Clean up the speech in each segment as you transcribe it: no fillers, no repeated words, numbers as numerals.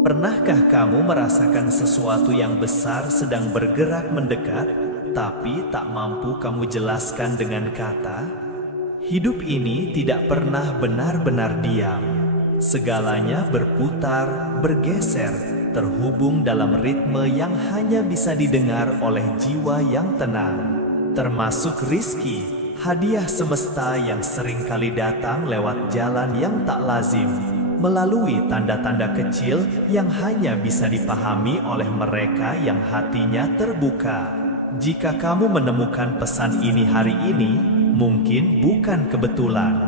Pernahkah kamu merasakan sesuatu yang besar sedang bergerak mendekat, tapi tak mampu kamu jelaskan dengan kata? Hidup ini tidak pernah benar-benar diam. Segalanya berputar, bergeser, terhubung dalam ritme yang hanya bisa didengar oleh jiwa yang tenang. Termasuk rizki, hadiah semesta yang seringkali datang lewat jalan yang tak lazim, melalui tanda-tanda kecil yang hanya bisa dipahami oleh mereka yang hatinya terbuka. Jika kamu menemukan pesan ini hari ini, mungkin bukan kebetulan.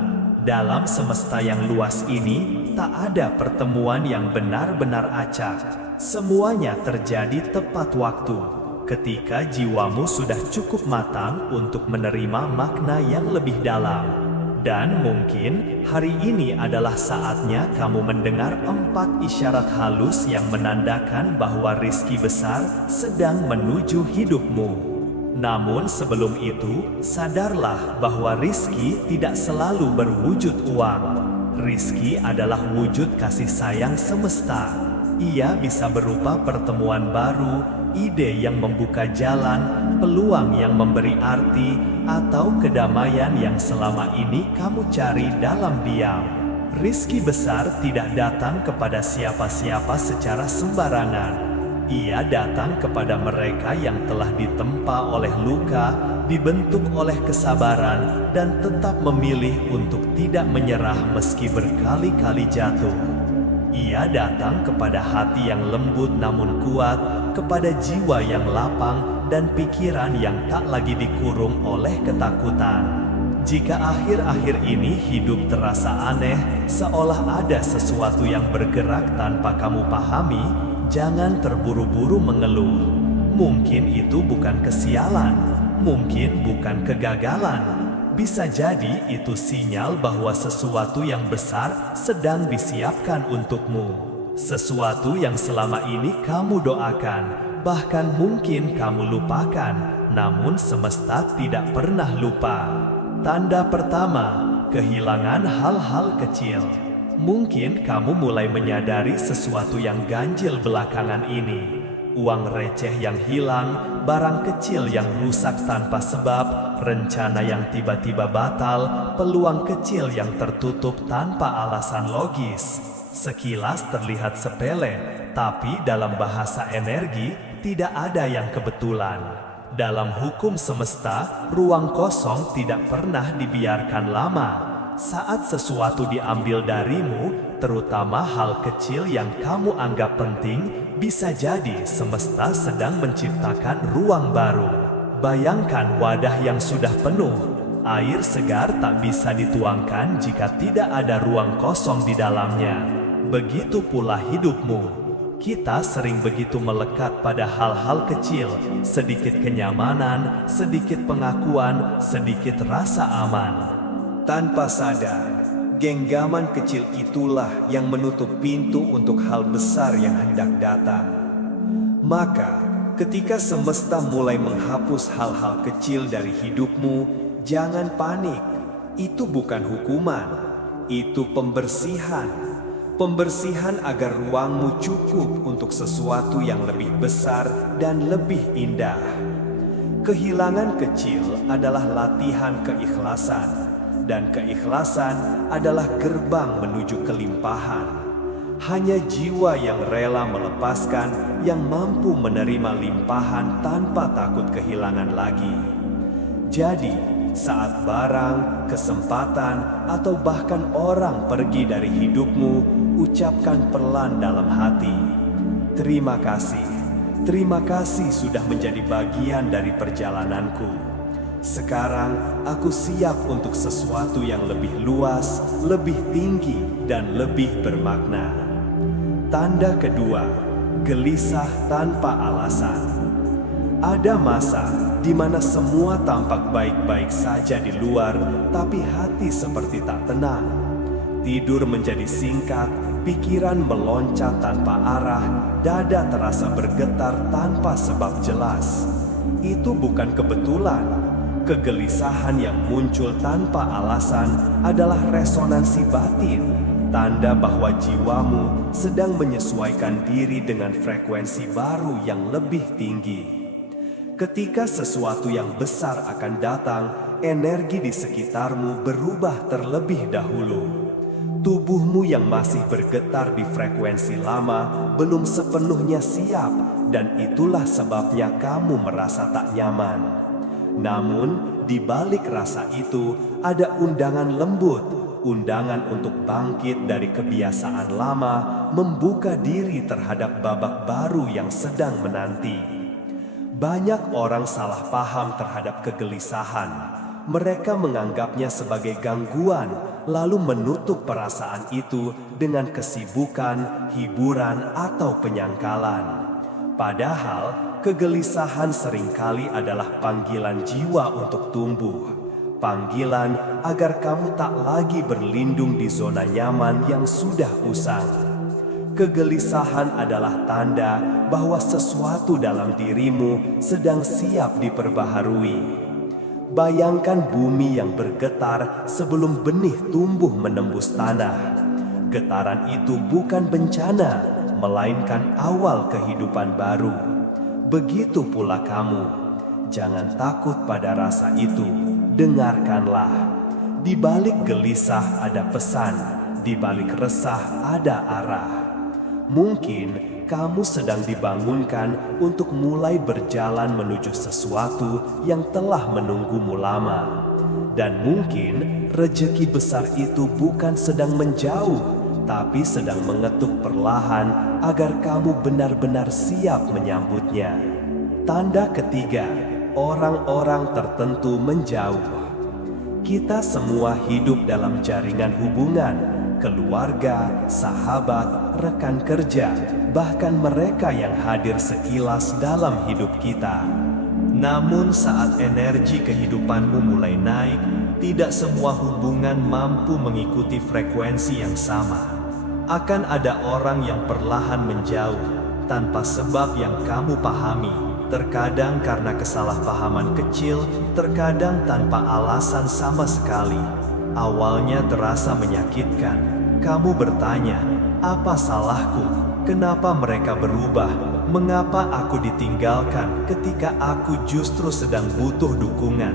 Dalam semesta yang luas ini, tak ada pertemuan yang benar-benar acak. Semuanya terjadi tepat waktu, ketika jiwamu sudah cukup matang untuk menerima makna yang lebih dalam. Dan mungkin hari ini adalah saatnya kamu mendengar 4 isyarat halus yang menandakan bahwa rizki besar sedang menuju hidupmu. Namun sebelum itu, sadarlah bahwa rizki tidak selalu berwujud uang. Rizki adalah wujud kasih sayang semesta. Ia bisa berupa pertemuan baru, ide yang membuka jalan, peluang yang memberi arti, atau kedamaian yang selama ini kamu cari dalam diam. Rizki besar tidak datang kepada siapa-siapa secara sembarangan. Ia datang kepada mereka yang telah ditempa oleh luka, dibentuk oleh kesabaran, dan tetap memilih untuk tidak menyerah meski berkali-kali jatuh. Ia datang kepada hati yang lembut namun kuat, kepada jiwa yang lapang, dan pikiran yang tak lagi dikurung oleh ketakutan. Jika akhir-akhir ini hidup terasa aneh, seolah ada sesuatu yang bergerak tanpa kamu pahami, jangan terburu-buru mengeluh. Mungkin itu bukan kesialan, mungkin bukan kegagalan. Bisa jadi itu sinyal bahwa sesuatu yang besar sedang disiapkan untukmu. Sesuatu yang selama ini kamu doakan, bahkan mungkin kamu lupakan, namun semesta tidak pernah lupa. Tanda pertama, kehilangan hal-hal kecil. Mungkin kamu mulai menyadari sesuatu yang ganjil belakangan ini. Uang receh yang hilang, barang kecil yang rusak tanpa sebab, rencana yang tiba-tiba batal, peluang kecil yang tertutup tanpa alasan logis. Sekilas terlihat sepele, tapi dalam bahasa energi, tidak ada yang kebetulan. Dalam hukum semesta, ruang kosong tidak pernah dibiarkan lama. Saat sesuatu diambil darimu, terutama hal kecil yang kamu anggap penting, bisa jadi semesta sedang menciptakan ruang baru. Bayangkan wadah yang sudah penuh. Air segar tak bisa dituangkan jika tidak ada ruang kosong di dalamnya. Begitu pula hidupmu. Kita sering begitu melekat pada hal-hal kecil, sedikit kenyamanan, sedikit pengakuan, sedikit rasa aman. Tanpa sadar, genggaman kecil itulah yang menutup pintu untuk hal besar yang hendak datang. Maka, ketika semesta mulai menghapus hal-hal kecil dari hidupmu, jangan panik. Itu bukan hukuman, itu pembersihan. Pembersihan agar ruangmu cukup untuk sesuatu yang lebih besar dan lebih indah. Kehilangan kecil adalah latihan keikhlasan, dan keikhlasan adalah gerbang menuju kelimpahan. Hanya jiwa yang rela melepaskan yang mampu menerima limpahan tanpa takut kehilangan lagi. Jadi, saat barang, kesempatan, atau bahkan orang pergi dari hidupmu, ucapkan pelan dalam hati, "Terima kasih. Terima kasih sudah menjadi bagian dari perjalananku. Sekarang aku siap untuk sesuatu yang lebih luas, lebih tinggi, dan lebih bermakna." Tanda kedua, gelisah tanpa alasan. Ada masa di mana semua tampak baik-baik saja di luar, tapi hati seperti tak tenang. Tidur menjadi singkat, pikiran meloncat tanpa arah, dada terasa bergetar tanpa sebab jelas. Itu bukan kebetulan. Kegelisahan yang muncul tanpa alasan adalah resonansi batin. tanda bahwa jiwamu sedang menyesuaikan diri dengan frekuensi baru yang lebih tinggi. Ketika sesuatu yang besar akan datang, energi di sekitarmu berubah terlebih dahulu. Tubuhmu yang masih bergetar di frekuensi lama belum sepenuhnya siap, dan itulah sebabnya kamu merasa tak nyaman. Namun, di balik rasa itu ada undangan lembut, undangan untuk bangkit dari kebiasaan lama, membuka diri terhadap babak baru yang sedang menanti. Banyak orang salah paham terhadap kegelisahan. Mereka menganggapnya sebagai gangguan, lalu menutup perasaan itu dengan kesibukan, hiburan, atau penyangkalan. Padahal, kegelisahan seringkali adalah panggilan jiwa untuk tumbuh. Panggilan agar kamu tak lagi berlindung di zona nyaman yang sudah usang. Kegelisahan adalah tanda bahwa sesuatu dalam dirimu sedang siap diperbaharui. Bayangkan bumi yang bergetar sebelum benih tumbuh menembus tanah. Getaran itu bukan bencana, melainkan awal kehidupan baru. Begitu pula kamu. Jangan takut pada rasa itu, dengarkanlah. Di balik gelisah ada pesan, di balik resah ada arah. Mungkin kamu sedang dibangunkan untuk mulai berjalan menuju sesuatu yang telah menunggumu lama. Dan mungkin rejeki besar itu bukan sedang menjauh, tapi sedang mengetuk perlahan agar kamu benar-benar siap menyambutnya. Tanda ketiga, orang-orang tertentu menjauh. Kita semua hidup dalam jaringan hubungan, keluarga, sahabat, rekan kerja, bahkan mereka yang hadir sekilas dalam hidup kita. Namun saat energi kehidupanmu mulai naik, tidak semua hubungan mampu mengikuti frekuensi yang sama. Akan ada orang yang perlahan menjauh, tanpa sebab yang kamu pahami, terkadang karena kesalahpahaman kecil, terkadang tanpa alasan sama sekali. Awalnya terasa menyakitkan. Kamu bertanya, apa salahku? Kenapa mereka berubah? Mengapa aku ditinggalkan ketika aku justru sedang butuh dukungan?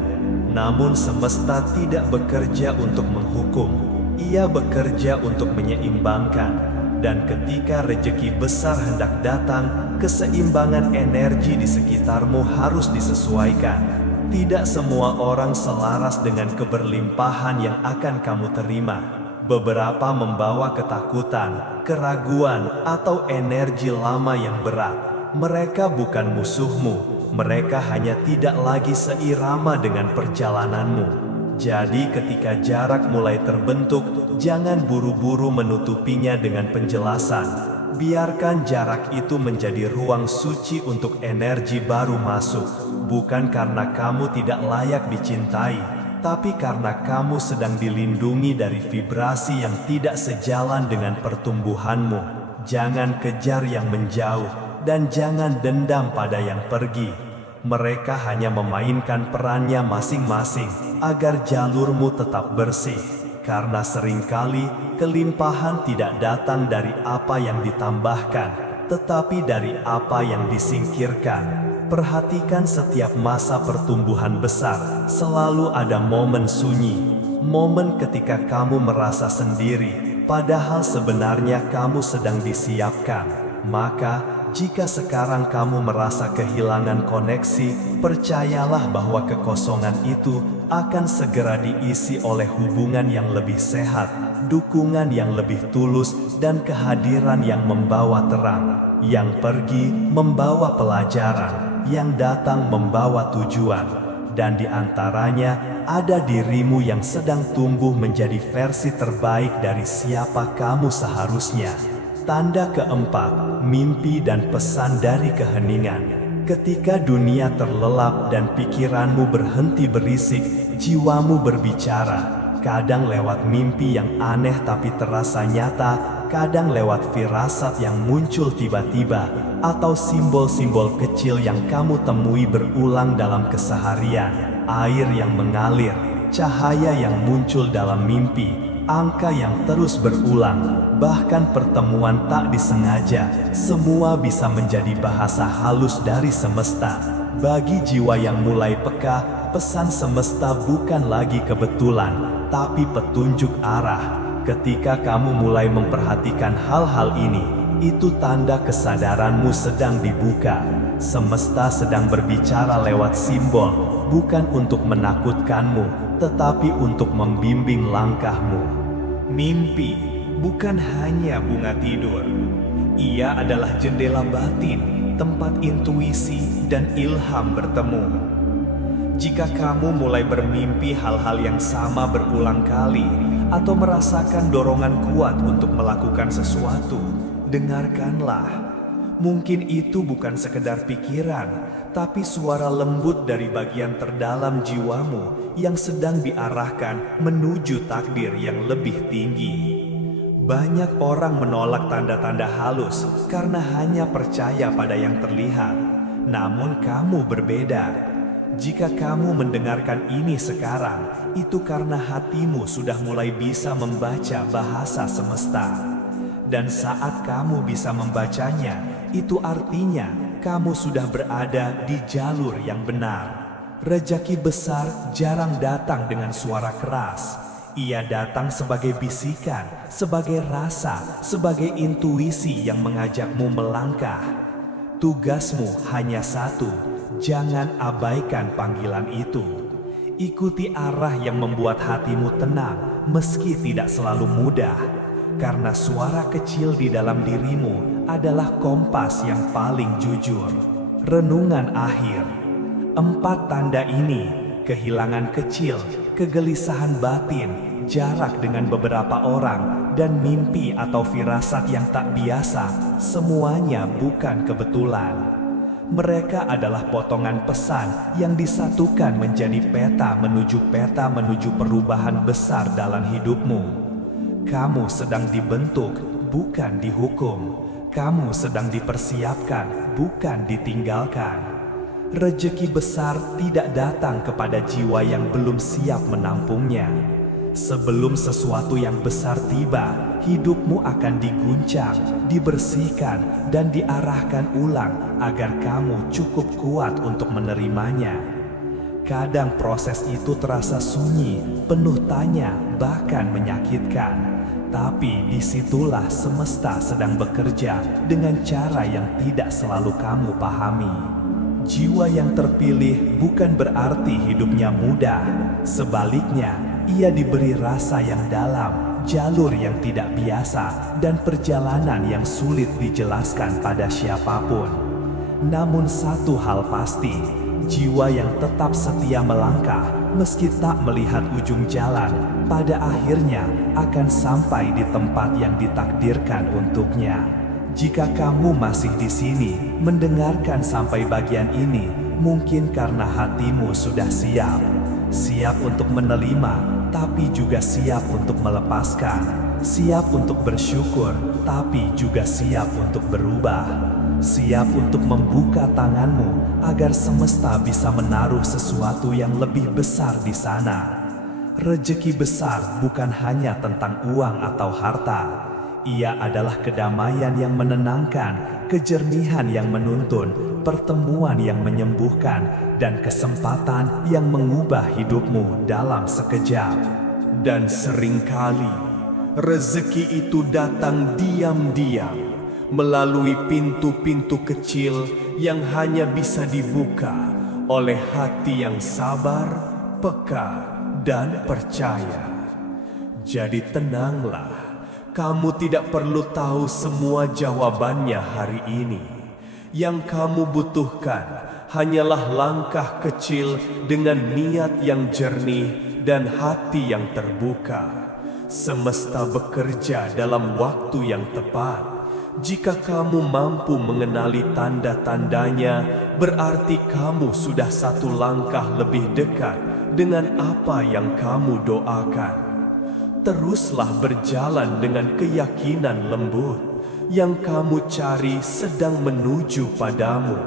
Namun semesta tidak bekerja untuk menghukum. Ia bekerja untuk menyeimbangkan. Dan ketika rejeki besar hendak datang, keseimbangan energi di sekitarmu harus disesuaikan. Tidak semua orang selaras dengan keberlimpahan yang akan kamu terima. Beberapa membawa ketakutan, keraguan, atau energi lama yang berat. Mereka bukan musuhmu, mereka hanya tidak lagi seirama dengan perjalananmu. Jadi ketika jarak mulai terbentuk, jangan buru-buru menutupinya dengan penjelasan. Biarkan jarak itu menjadi ruang suci untuk energi baru masuk. Bukan karena kamu tidak layak dicintai, tapi karena kamu sedang dilindungi dari vibrasi yang tidak sejalan dengan pertumbuhanmu. Jangan kejar yang menjauh, dan jangan dendam pada yang pergi. Mereka hanya memainkan perannya masing-masing agar jalurmu tetap bersih. Karena seringkali kelimpahan tidak datang dari apa yang ditambahkan, tetapi dari apa yang disingkirkan. Perhatikan setiap masa pertumbuhan besar, selalu ada momen sunyi. Momen ketika kamu merasa sendiri, padahal sebenarnya kamu sedang disiapkan. Maka, jika sekarang kamu merasa kehilangan koneksi, percayalah bahwa kekosongan itu akan segera diisi oleh hubungan yang lebih sehat, dukungan yang lebih tulus, dan kehadiran yang membawa terang. Yang pergi membawa pelajaran, yang datang membawa tujuan, dan di antaranya ada dirimu yang sedang tumbuh menjadi versi terbaik dari siapa kamu seharusnya. Tanda keempat, mimpi dan pesan dari keheningan. Ketika dunia terlelap dan pikiranmu berhenti berisik, jiwamu berbicara. Kadang lewat mimpi yang aneh tapi terasa nyata, kadang lewat firasat yang muncul tiba-tiba, atau simbol-simbol kecil yang kamu temui berulang dalam keseharian. Air yang mengalir, cahaya yang muncul dalam mimpi, angka yang terus berulang, bahkan pertemuan tak disengaja, semua bisa menjadi bahasa halus dari semesta. Bagi jiwa yang mulai peka, pesan semesta bukan lagi kebetulan, tapi petunjuk arah. Ketika kamu mulai memperhatikan hal-hal ini, itu tanda kesadaranmu sedang dibuka. Semesta sedang berbicara lewat simbol, bukan untuk menakutkanmu, tetapi untuk membimbing langkahmu. Mimpi bukan hanya bunga tidur. Ia adalah jendela batin, tempat intuisi dan ilham bertemu. Jika kamu mulai bermimpi hal-hal yang sama berulang kali, atau merasakan dorongan kuat untuk melakukan sesuatu, dengarkanlah. Mungkin itu bukan sekedar pikiran, tapi suara lembut dari bagian terdalam jiwamu yang sedang diarahkan menuju takdir yang lebih tinggi. Banyak orang menolak tanda-tanda halus karena hanya percaya pada yang terlihat. Namun kamu berbeda. Jika kamu mendengarkan ini sekarang, itu karena hatimu sudah mulai bisa membaca bahasa semesta. Dan saat kamu bisa membacanya, itu artinya kamu sudah berada di jalur yang benar. Rejeki besar jarang datang dengan suara keras. Ia datang sebagai bisikan, sebagai rasa, sebagai intuisi yang mengajakmu melangkah. Tugasmu hanya satu, jangan abaikan panggilan itu. Ikuti arah yang membuat hatimu tenang, meski tidak selalu mudah. Karena suara kecil di dalam dirimu adalah kompas yang paling jujur. Renungan akhir. 4 tanda ini, kehilangan kecil, kegelisahan batin, jarak dengan beberapa orang, dan mimpi atau firasat yang tak biasa, semuanya bukan kebetulan. Mereka adalah potongan pesan yang disatukan menjadi peta menuju perubahan besar dalam hidupmu. Kamu sedang dibentuk, bukan dihukum. Kamu sedang dipersiapkan, bukan ditinggalkan. Rejeki besar tidak datang kepada jiwa yang belum siap menampungnya. Sebelum sesuatu yang besar tiba, hidupmu akan diguncang, dibersihkan, dan diarahkan ulang agar kamu cukup kuat untuk menerimanya. Kadang proses itu terasa sunyi, penuh tanya, bahkan menyakitkan. Tapi disitulah semesta sedang bekerja dengan cara yang tidak selalu kamu pahami. Jiwa yang terpilih bukan berarti hidupnya mudah. Sebaliknya, ia diberi rasa yang dalam, jalur yang tidak biasa, dan perjalanan yang sulit dijelaskan pada siapapun. Namun satu hal pasti, jiwa yang tetap setia melangkah, meski tak melihat ujung jalan, pada akhirnya akan sampai di tempat yang ditakdirkan untuknya. Jika kamu masih di sini, mendengarkan sampai bagian ini, mungkin karena hatimu sudah siap. Siap untuk menerima, tapi juga siap untuk melepaskan. Siap untuk bersyukur, tapi juga siap untuk berubah. Siap untuk membuka tanganmu agar semesta bisa menaruh sesuatu yang lebih besar di sana. Rejeki besar bukan hanya tentang uang atau harta. Ia adalah kedamaian yang menenangkan, kejernihan yang menuntun, pertemuan yang menyembuhkan, dan kesempatan yang mengubah hidupmu dalam sekejap. Dan seringkali rezeki itu datang diam-diam melalui pintu-pintu kecil yang hanya bisa dibuka oleh hati yang sabar, peka, dan percaya. Jadi tenanglah, kamu tidak perlu tahu semua jawabannya hari ini. Yang kamu butuhkan hanyalah langkah kecil dengan niat yang jernih dan hati yang terbuka. Semesta bekerja dalam waktu yang tepat. Jika kamu mampu mengenali tanda-tandanya, berarti kamu sudah satu langkah lebih dekat dengan apa yang kamu doakan. Teruslah berjalan dengan keyakinan lembut. Yang kamu cari sedang menuju padamu.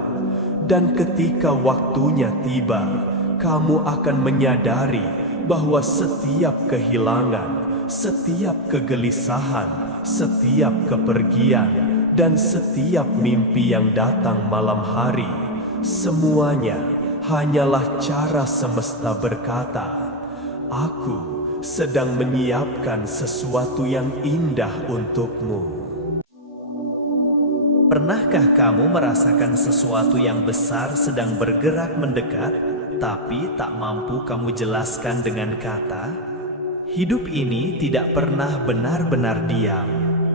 Dan ketika waktunya tiba, kamu akan menyadari bahwa setiap kehilangan, setiap kegelisahan, setiap kepergian, dan setiap mimpi yang datang malam hari, semuanya hanyalah cara semesta berkata, "Aku sedang menyiapkan sesuatu yang indah untukmu." Pernahkah kamu merasakan sesuatu yang besar sedang bergerak mendekat, tapi tak mampu kamu jelaskan dengan kata? Hidup ini tidak pernah benar-benar diam.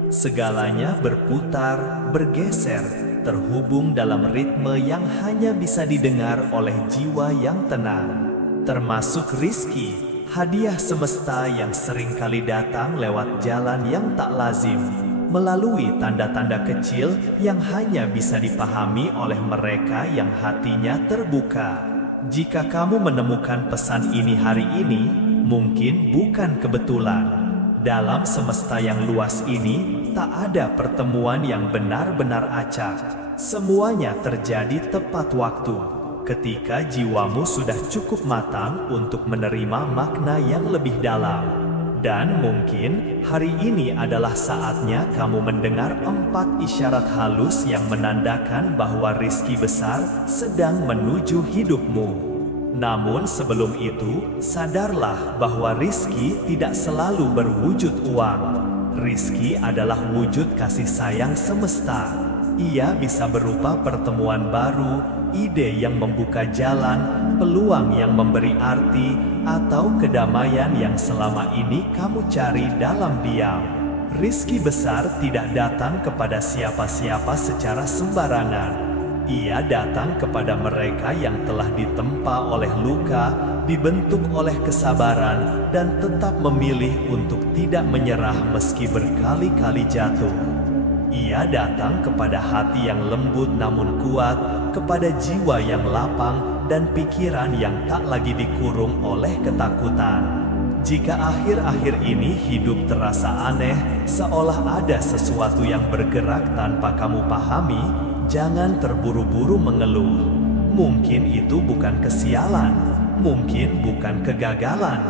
Segalanya berputar, bergeser, terhubung dalam ritme yang hanya bisa didengar oleh jiwa yang tenang. Termasuk rizki, hadiah semesta yang seringkali datang lewat jalan yang tak lazim, melalui tanda-tanda kecil yang hanya bisa dipahami oleh mereka yang hatinya terbuka. Jika kamu menemukan pesan ini hari ini, mungkin bukan kebetulan. Dalam semesta yang luas ini, tak ada pertemuan yang benar-benar acak. Semuanya terjadi tepat waktu, ketika jiwamu sudah cukup matang untuk menerima makna yang lebih dalam. Dan mungkin hari ini adalah saatnya kamu mendengar 4 isyarat halus yang menandakan bahwa rizki besar sedang menuju hidupmu. Namun sebelum itu, sadarlah bahwa rizki tidak selalu berwujud uang. Rizki adalah wujud kasih sayang semesta. Ia bisa berupa pertemuan baru, ide yang membuka jalan, peluang yang memberi arti, atau kedamaian yang selama ini kamu cari dalam diam. Rizki besar tidak datang kepada siapa-siapa secara sembarangan. Ia datang kepada mereka yang telah ditempa oleh luka, dibentuk oleh kesabaran, dan tetap memilih untuk tidak menyerah meski berkali-kali jatuh. Ia datang kepada hati yang lembut namun kuat, kepada jiwa yang lapang, dan pikiran yang tak lagi dikurung oleh ketakutan. Jika akhir-akhir ini hidup terasa aneh, seolah ada sesuatu yang bergerak tanpa kamu pahami, jangan terburu-buru mengeluh. Mungkin itu bukan kesialan, mungkin bukan kegagalan.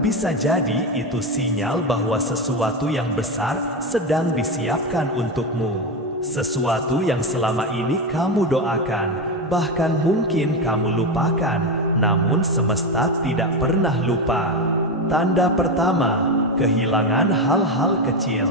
Bisa jadi itu sinyal bahwa sesuatu yang besar sedang disiapkan untukmu. Sesuatu yang selama ini kamu doakan, bahkan mungkin kamu lupakan, namun semesta tidak pernah lupa. Tanda pertama, kehilangan hal-hal kecil.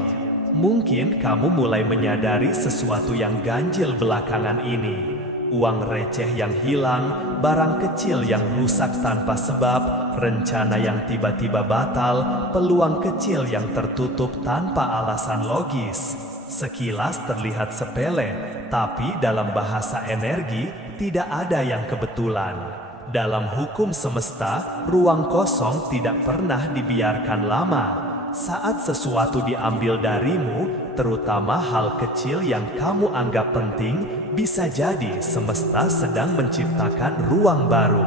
Mungkin kamu mulai menyadari sesuatu yang ganjil belakangan ini. Uang receh yang hilang, barang kecil yang rusak tanpa sebab, rencana yang tiba-tiba batal, peluang kecil yang tertutup tanpa alasan logis. Sekilas terlihat sepele, tapi dalam bahasa energi, tidak ada yang kebetulan. Dalam hukum semesta, ruang kosong tidak pernah dibiarkan lama. Saat sesuatu diambil darimu, terutama hal kecil yang kamu anggap penting, bisa jadi semesta sedang menciptakan ruang baru.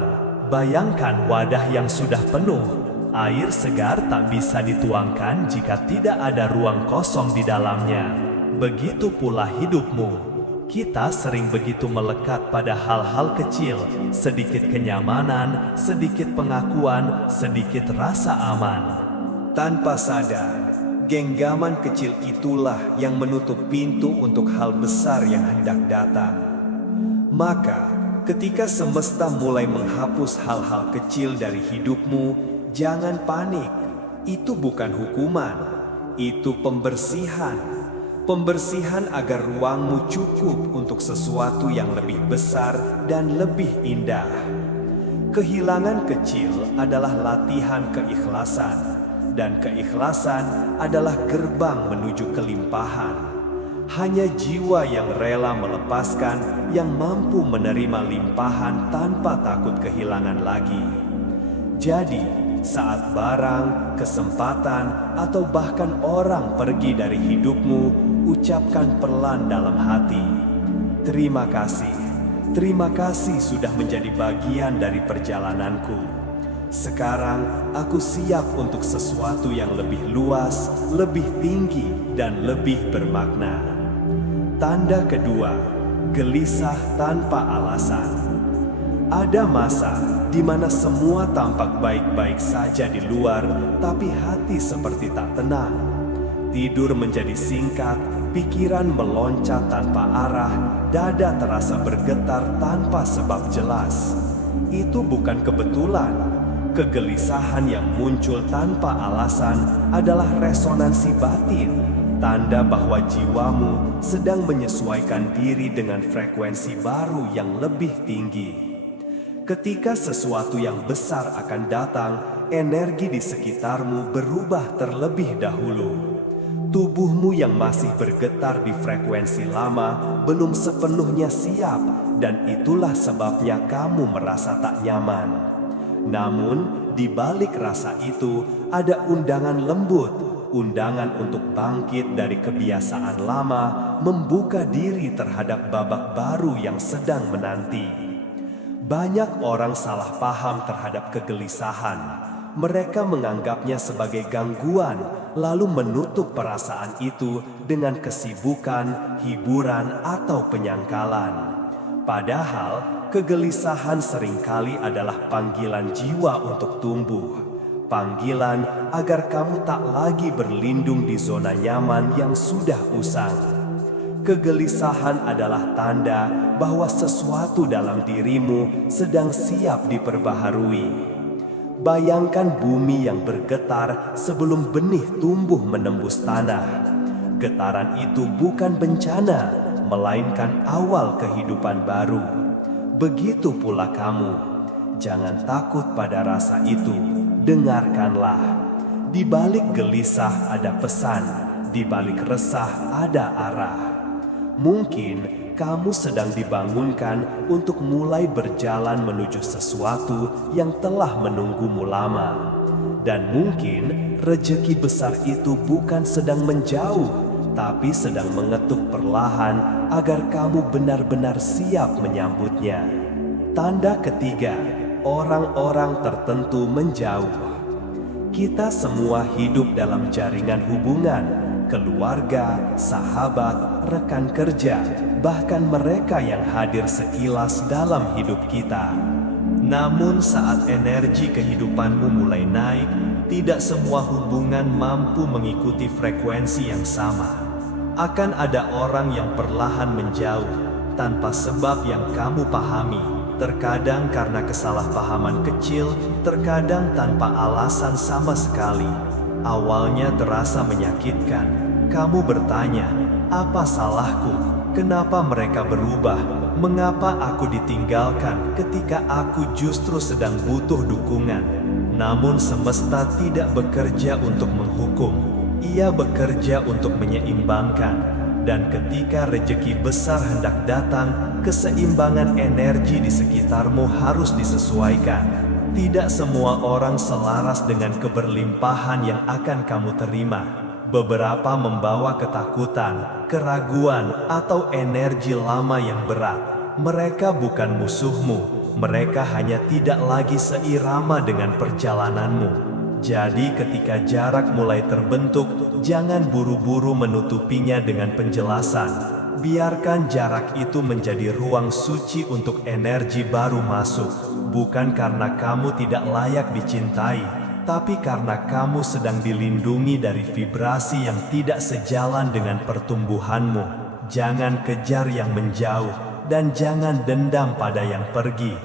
Bayangkan wadah yang sudah penuh. Air segar tak bisa dituangkan jika tidak ada ruang kosong di dalamnya. Begitu pula hidupmu. Kita sering begitu melekat pada hal-hal kecil, sedikit kenyamanan, sedikit pengakuan, sedikit rasa aman. Tanpa sadar, genggaman kecil itulah yang menutup pintu untuk hal besar yang hendak datang. Maka, ketika semesta mulai menghapus hal-hal kecil dari hidupmu, jangan panik. Itu bukan hukuman, itu pembersihan. Pembersihan agar ruangmu cukup untuk sesuatu yang lebih besar dan lebih indah. Kehilangan kecil adalah latihan keikhlasan, dan keikhlasan adalah gerbang menuju kelimpahan. Hanya jiwa yang rela melepaskan yang mampu menerima limpahan tanpa takut kehilangan lagi. Jadi, saat barang, kesempatan, atau bahkan orang pergi dari hidupmu, ucapkan pelan dalam hati, "Terima kasih. Terima kasih sudah menjadi bagian dari perjalananku. Sekarang aku siap untuk sesuatu yang lebih luas, lebih tinggi, dan lebih bermakna." Tanda kedua, gelisah tanpa alasan. Ada masa di mana semua tampak baik-baik saja di luar, tapi hati seperti tak tenang. Tidur menjadi singkat, pikiran meloncat tanpa arah, dada terasa bergetar tanpa sebab jelas. Itu bukan kebetulan. Kegelisahan yang muncul tanpa alasan adalah resonansi batin, tanda bahwa jiwamu sedang menyesuaikan diri dengan frekuensi baru yang lebih tinggi. Ketika sesuatu yang besar akan datang, energi di sekitarmu berubah terlebih dahulu. Tubuhmu yang masih bergetar di frekuensi lama belum sepenuhnya siap, dan itulah sebabnya kamu merasa tak nyaman. Namun, di balik rasa itu ada undangan lembut, undangan untuk bangkit dari kebiasaan lama, membuka diri terhadap babak baru yang sedang menanti. Banyak orang salah paham terhadap kegelisahan. Mereka menganggapnya sebagai gangguan, lalu menutup perasaan itu dengan kesibukan, hiburan, atau penyangkalan. Padahal, kegelisahan seringkali adalah panggilan jiwa untuk tumbuh. Panggilan agar kamu tak lagi berlindung di zona nyaman yang sudah usang. Kegelisahan adalah tanda bahwa sesuatu dalam dirimu sedang siap diperbaharui. Bayangkan bumi yang bergetar sebelum benih tumbuh menembus tanah. Getaran itu bukan bencana, melainkan awal kehidupan baru. Begitu pula kamu. Jangan takut pada rasa itu, dengarkanlah. Di balik gelisah ada pesan, di balik resah ada arah. Mungkin kamu sedang dibangunkan untuk mulai berjalan menuju sesuatu yang telah menunggumu lama. Dan mungkin rejeki besar itu bukan sedang menjauh, tapi sedang mengetuk perlahan agar kamu benar-benar siap menyambutnya. Tanda ketiga, orang-orang tertentu menjauh. Kita semua hidup dalam jaringan hubungan, keluarga, sahabat, rekan kerja, bahkan mereka yang hadir sekilas dalam hidup kita. Namun saat energi kehidupanmu mulai naik, tidak semua hubungan mampu mengikuti frekuensi yang sama. Akan ada orang yang perlahan menjauh, tanpa sebab yang kamu pahami. Terkadang karena kesalahpahaman kecil, terkadang tanpa alasan sama sekali. Awalnya terasa menyakitkan. Kamu bertanya, apa salahku? Kenapa mereka berubah? Mengapa aku ditinggalkan ketika aku justru sedang butuh dukungan? Namun semesta tidak bekerja untuk menghukum. Ia bekerja untuk menyeimbangkan. Dan ketika rejeki besar hendak datang, keseimbangan energi di sekitarmu harus disesuaikan. Tidak semua orang selaras dengan keberlimpahan yang akan kamu terima. Beberapa membawa ketakutan, keraguan, atau energi lama yang berat. Mereka bukan musuhmu, mereka hanya tidak lagi seirama dengan perjalananmu. Jadi ketika jarak mulai terbentuk, jangan buru-buru menutupinya dengan penjelasan. Biarkan jarak itu menjadi ruang suci untuk energi baru masuk. Bukan karena kamu tidak layak dicintai, tapi karena kamu sedang dilindungi dari vibrasi yang tidak sejalan dengan pertumbuhanmu. Jangan kejar yang menjauh, dan jangan dendam pada yang pergi.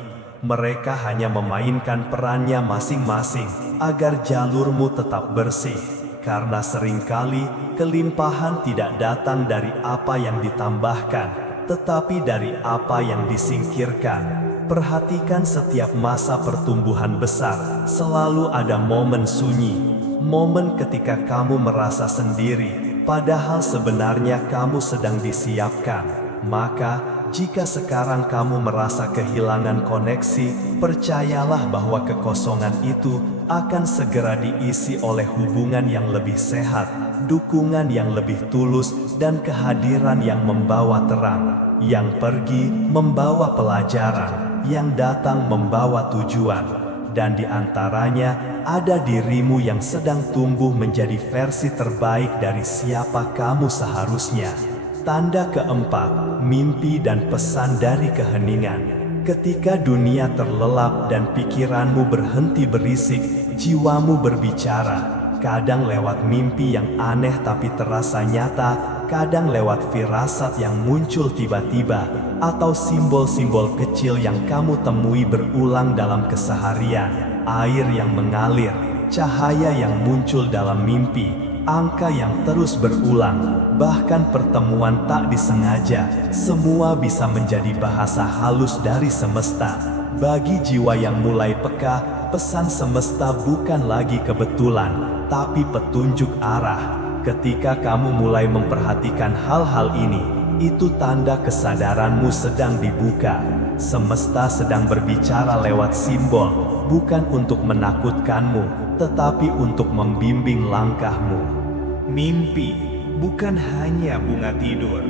Mereka hanya memainkan perannya masing-masing agar jalurmu tetap bersih. Karena seringkali kelimpahan tidak datang dari apa yang ditambahkan, tetapi dari apa yang disingkirkan. Perhatikan setiap masa pertumbuhan besar, selalu ada momen sunyi. Momen ketika kamu merasa sendiri, padahal sebenarnya kamu sedang disiapkan. Maka, jika sekarang kamu merasa kehilangan koneksi, percayalah bahwa kekosongan itu akan segera diisi oleh hubungan yang lebih sehat, dukungan yang lebih tulus, dan kehadiran yang membawa terang. Yang pergi membawa pelajaran, yang datang membawa tujuan, dan di antaranya ada dirimu yang sedang tumbuh menjadi versi terbaik dari siapa kamu seharusnya. Tanda keempat, mimpi dan pesan dari keheningan. Ketika dunia terlelap dan pikiranmu berhenti berisik, jiwamu berbicara. Kadang lewat mimpi yang aneh tapi terasa nyata, kadang lewat firasat yang muncul tiba-tiba, atau simbol-simbol kecil yang kamu temui berulang dalam keseharian. Air yang mengalir, cahaya yang muncul dalam mimpi, angka yang terus berulang, bahkan pertemuan tak disengaja, semua bisa menjadi bahasa halus dari semesta. Bagi jiwa yang mulai peka, pesan semesta bukan lagi kebetulan, tapi petunjuk arah. Ketika kamu mulai memperhatikan hal-hal ini, itu tanda kesadaranmu sedang dibuka. Semesta sedang berbicara lewat simbol, bukan untuk menakutkanmu, tetapi untuk membimbing langkahmu. Mimpi bukan hanya bunga tidur.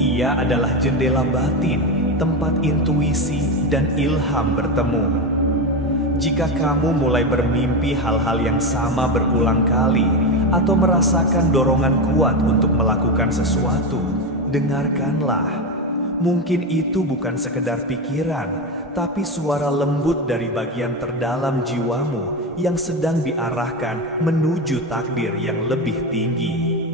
Ia adalah jendela batin, tempat intuisi dan ilham bertemu. Jika kamu mulai bermimpi hal-hal yang sama berulang kali, atau merasakan dorongan kuat untuk melakukan sesuatu, dengarkanlah. Mungkin itu bukan sekedar pikiran, tapi suara lembut dari bagian terdalam jiwamu yang sedang diarahkan menuju takdir yang lebih tinggi.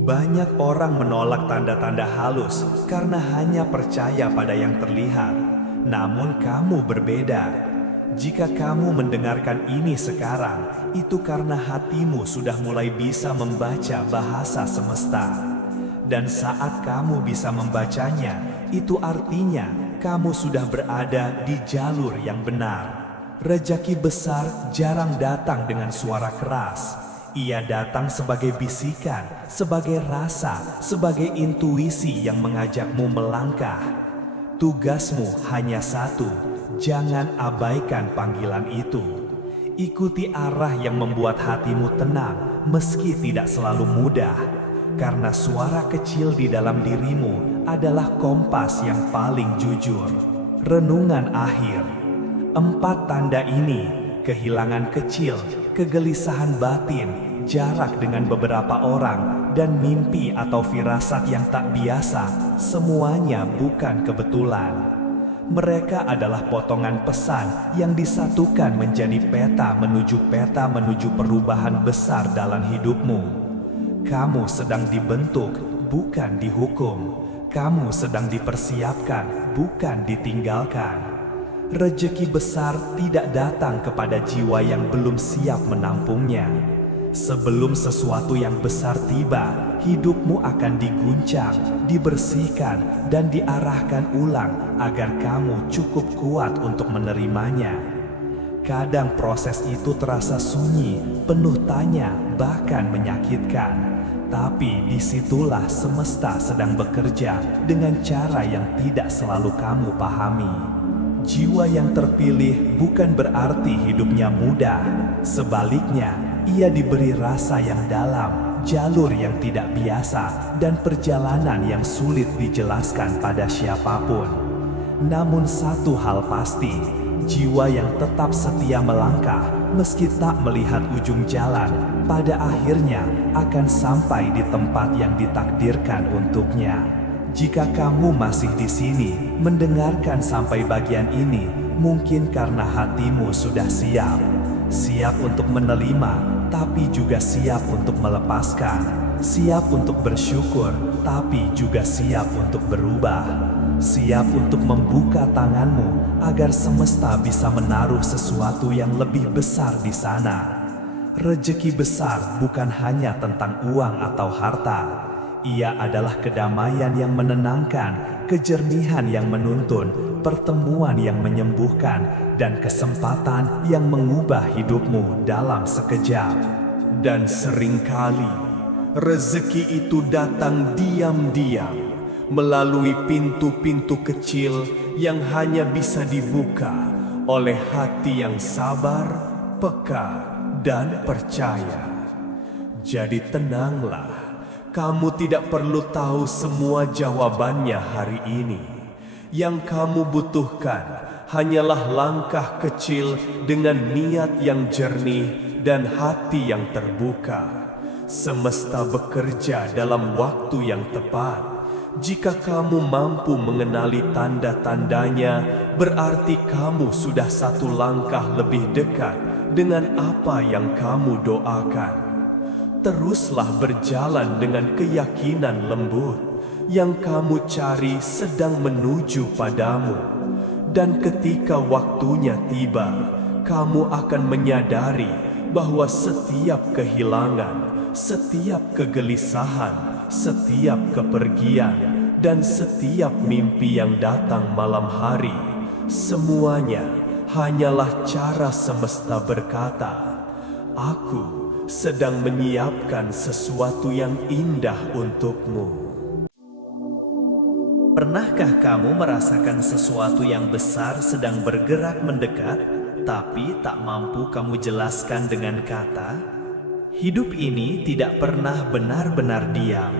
Banyak orang menolak tanda-tanda halus karena hanya percaya pada yang terlihat. Namun kamu berbeda. Jika kamu mendengarkan ini sekarang, itu karena hatimu sudah mulai bisa membaca bahasa semesta. Dan saat kamu bisa membacanya, itu artinya kamu sudah berada di jalur yang benar. Rezeki besar jarang datang dengan suara keras. Ia datang sebagai bisikan, sebagai rasa, sebagai intuisi yang mengajakmu melangkah. Tugasmu hanya satu, jangan abaikan panggilan itu. Ikuti arah yang membuat hatimu tenang, meski tidak selalu mudah. Karena suara kecil di dalam dirimu adalah kompas yang paling jujur. Renungan akhir. 4 tanda ini, kehilangan kecil, kegelisahan batin, jarak dengan beberapa orang, dan mimpi atau firasat yang tak biasa, semuanya bukan kebetulan. Mereka adalah potongan pesan yang disatukan menjadi peta menuju perubahan besar dalam hidupmu. Kamu sedang dibentuk, bukan dihukum. Kamu sedang dipersiapkan, bukan ditinggalkan. Rezeki besar tidak datang kepada jiwa yang belum siap menampungnya. Sebelum sesuatu yang besar tiba, hidupmu akan diguncang, dibersihkan, dan diarahkan ulang agar kamu cukup kuat untuk menerimanya. Kadang proses itu terasa sunyi, penuh tanya, bahkan menyakitkan. Tapi disitulah semesta sedang bekerja dengan cara yang tidak selalu kamu pahami. Jiwa yang terpilih bukan berarti hidupnya mudah. Sebaliknya, ia diberi rasa yang dalam, jalur yang tidak biasa, dan perjalanan yang sulit dijelaskan pada siapapun. Namun satu hal pasti, jiwa yang tetap setia melangkah, meski tak melihat ujung jalan, pada akhirnya akan sampai di tempat yang ditakdirkan untuknya. Jika kamu masih di sini, mendengarkan sampai bagian ini, mungkin karena hatimu sudah siap. Siap untuk menerima, tapi juga siap untuk melepaskan. Siap untuk bersyukur, tapi juga siap untuk berubah. Siap untuk membuka tanganmu agar semesta bisa menaruh sesuatu yang lebih besar di sana. Rezeki besar bukan hanya tentang uang atau harta. Ia adalah kedamaian yang menenangkan, kejernihan yang menuntun, pertemuan yang menyembuhkan, dan kesempatan yang mengubah hidupmu dalam sekejap. Dan seringkali rezeki itu datang diam-diam melalui pintu-pintu kecil yang hanya bisa dibuka oleh hati yang sabar, peka, dan percaya. Jadi tenanglah. Kamu tidak perlu tahu semua jawabannya hari ini. Yang kamu butuhkan hanyalah langkah kecil dengan niat yang jernih dan hati yang terbuka. Semesta bekerja dalam waktu yang tepat. Jika kamu mampu mengenali tanda-tandanya, berarti kamu sudah satu langkah lebih dekat dengan apa yang kamu doakan. Teruslah berjalan dengan keyakinan lembut. Yang kamu cari sedang menuju padamu. Dan ketika waktunya tiba, kamu akan menyadari bahwa setiap kehilangan, setiap kegelisahan, setiap kepergian, dan setiap mimpi yang datang malam hari, semuanya hanyalah cara semesta berkata, "Aku sedang menyiapkan sesuatu yang indah untukmu." Pernahkah kamu merasakan sesuatu yang besar sedang bergerak mendekat, tapi tak mampu kamu jelaskan dengan kata? Hidup ini tidak pernah benar-benar diam.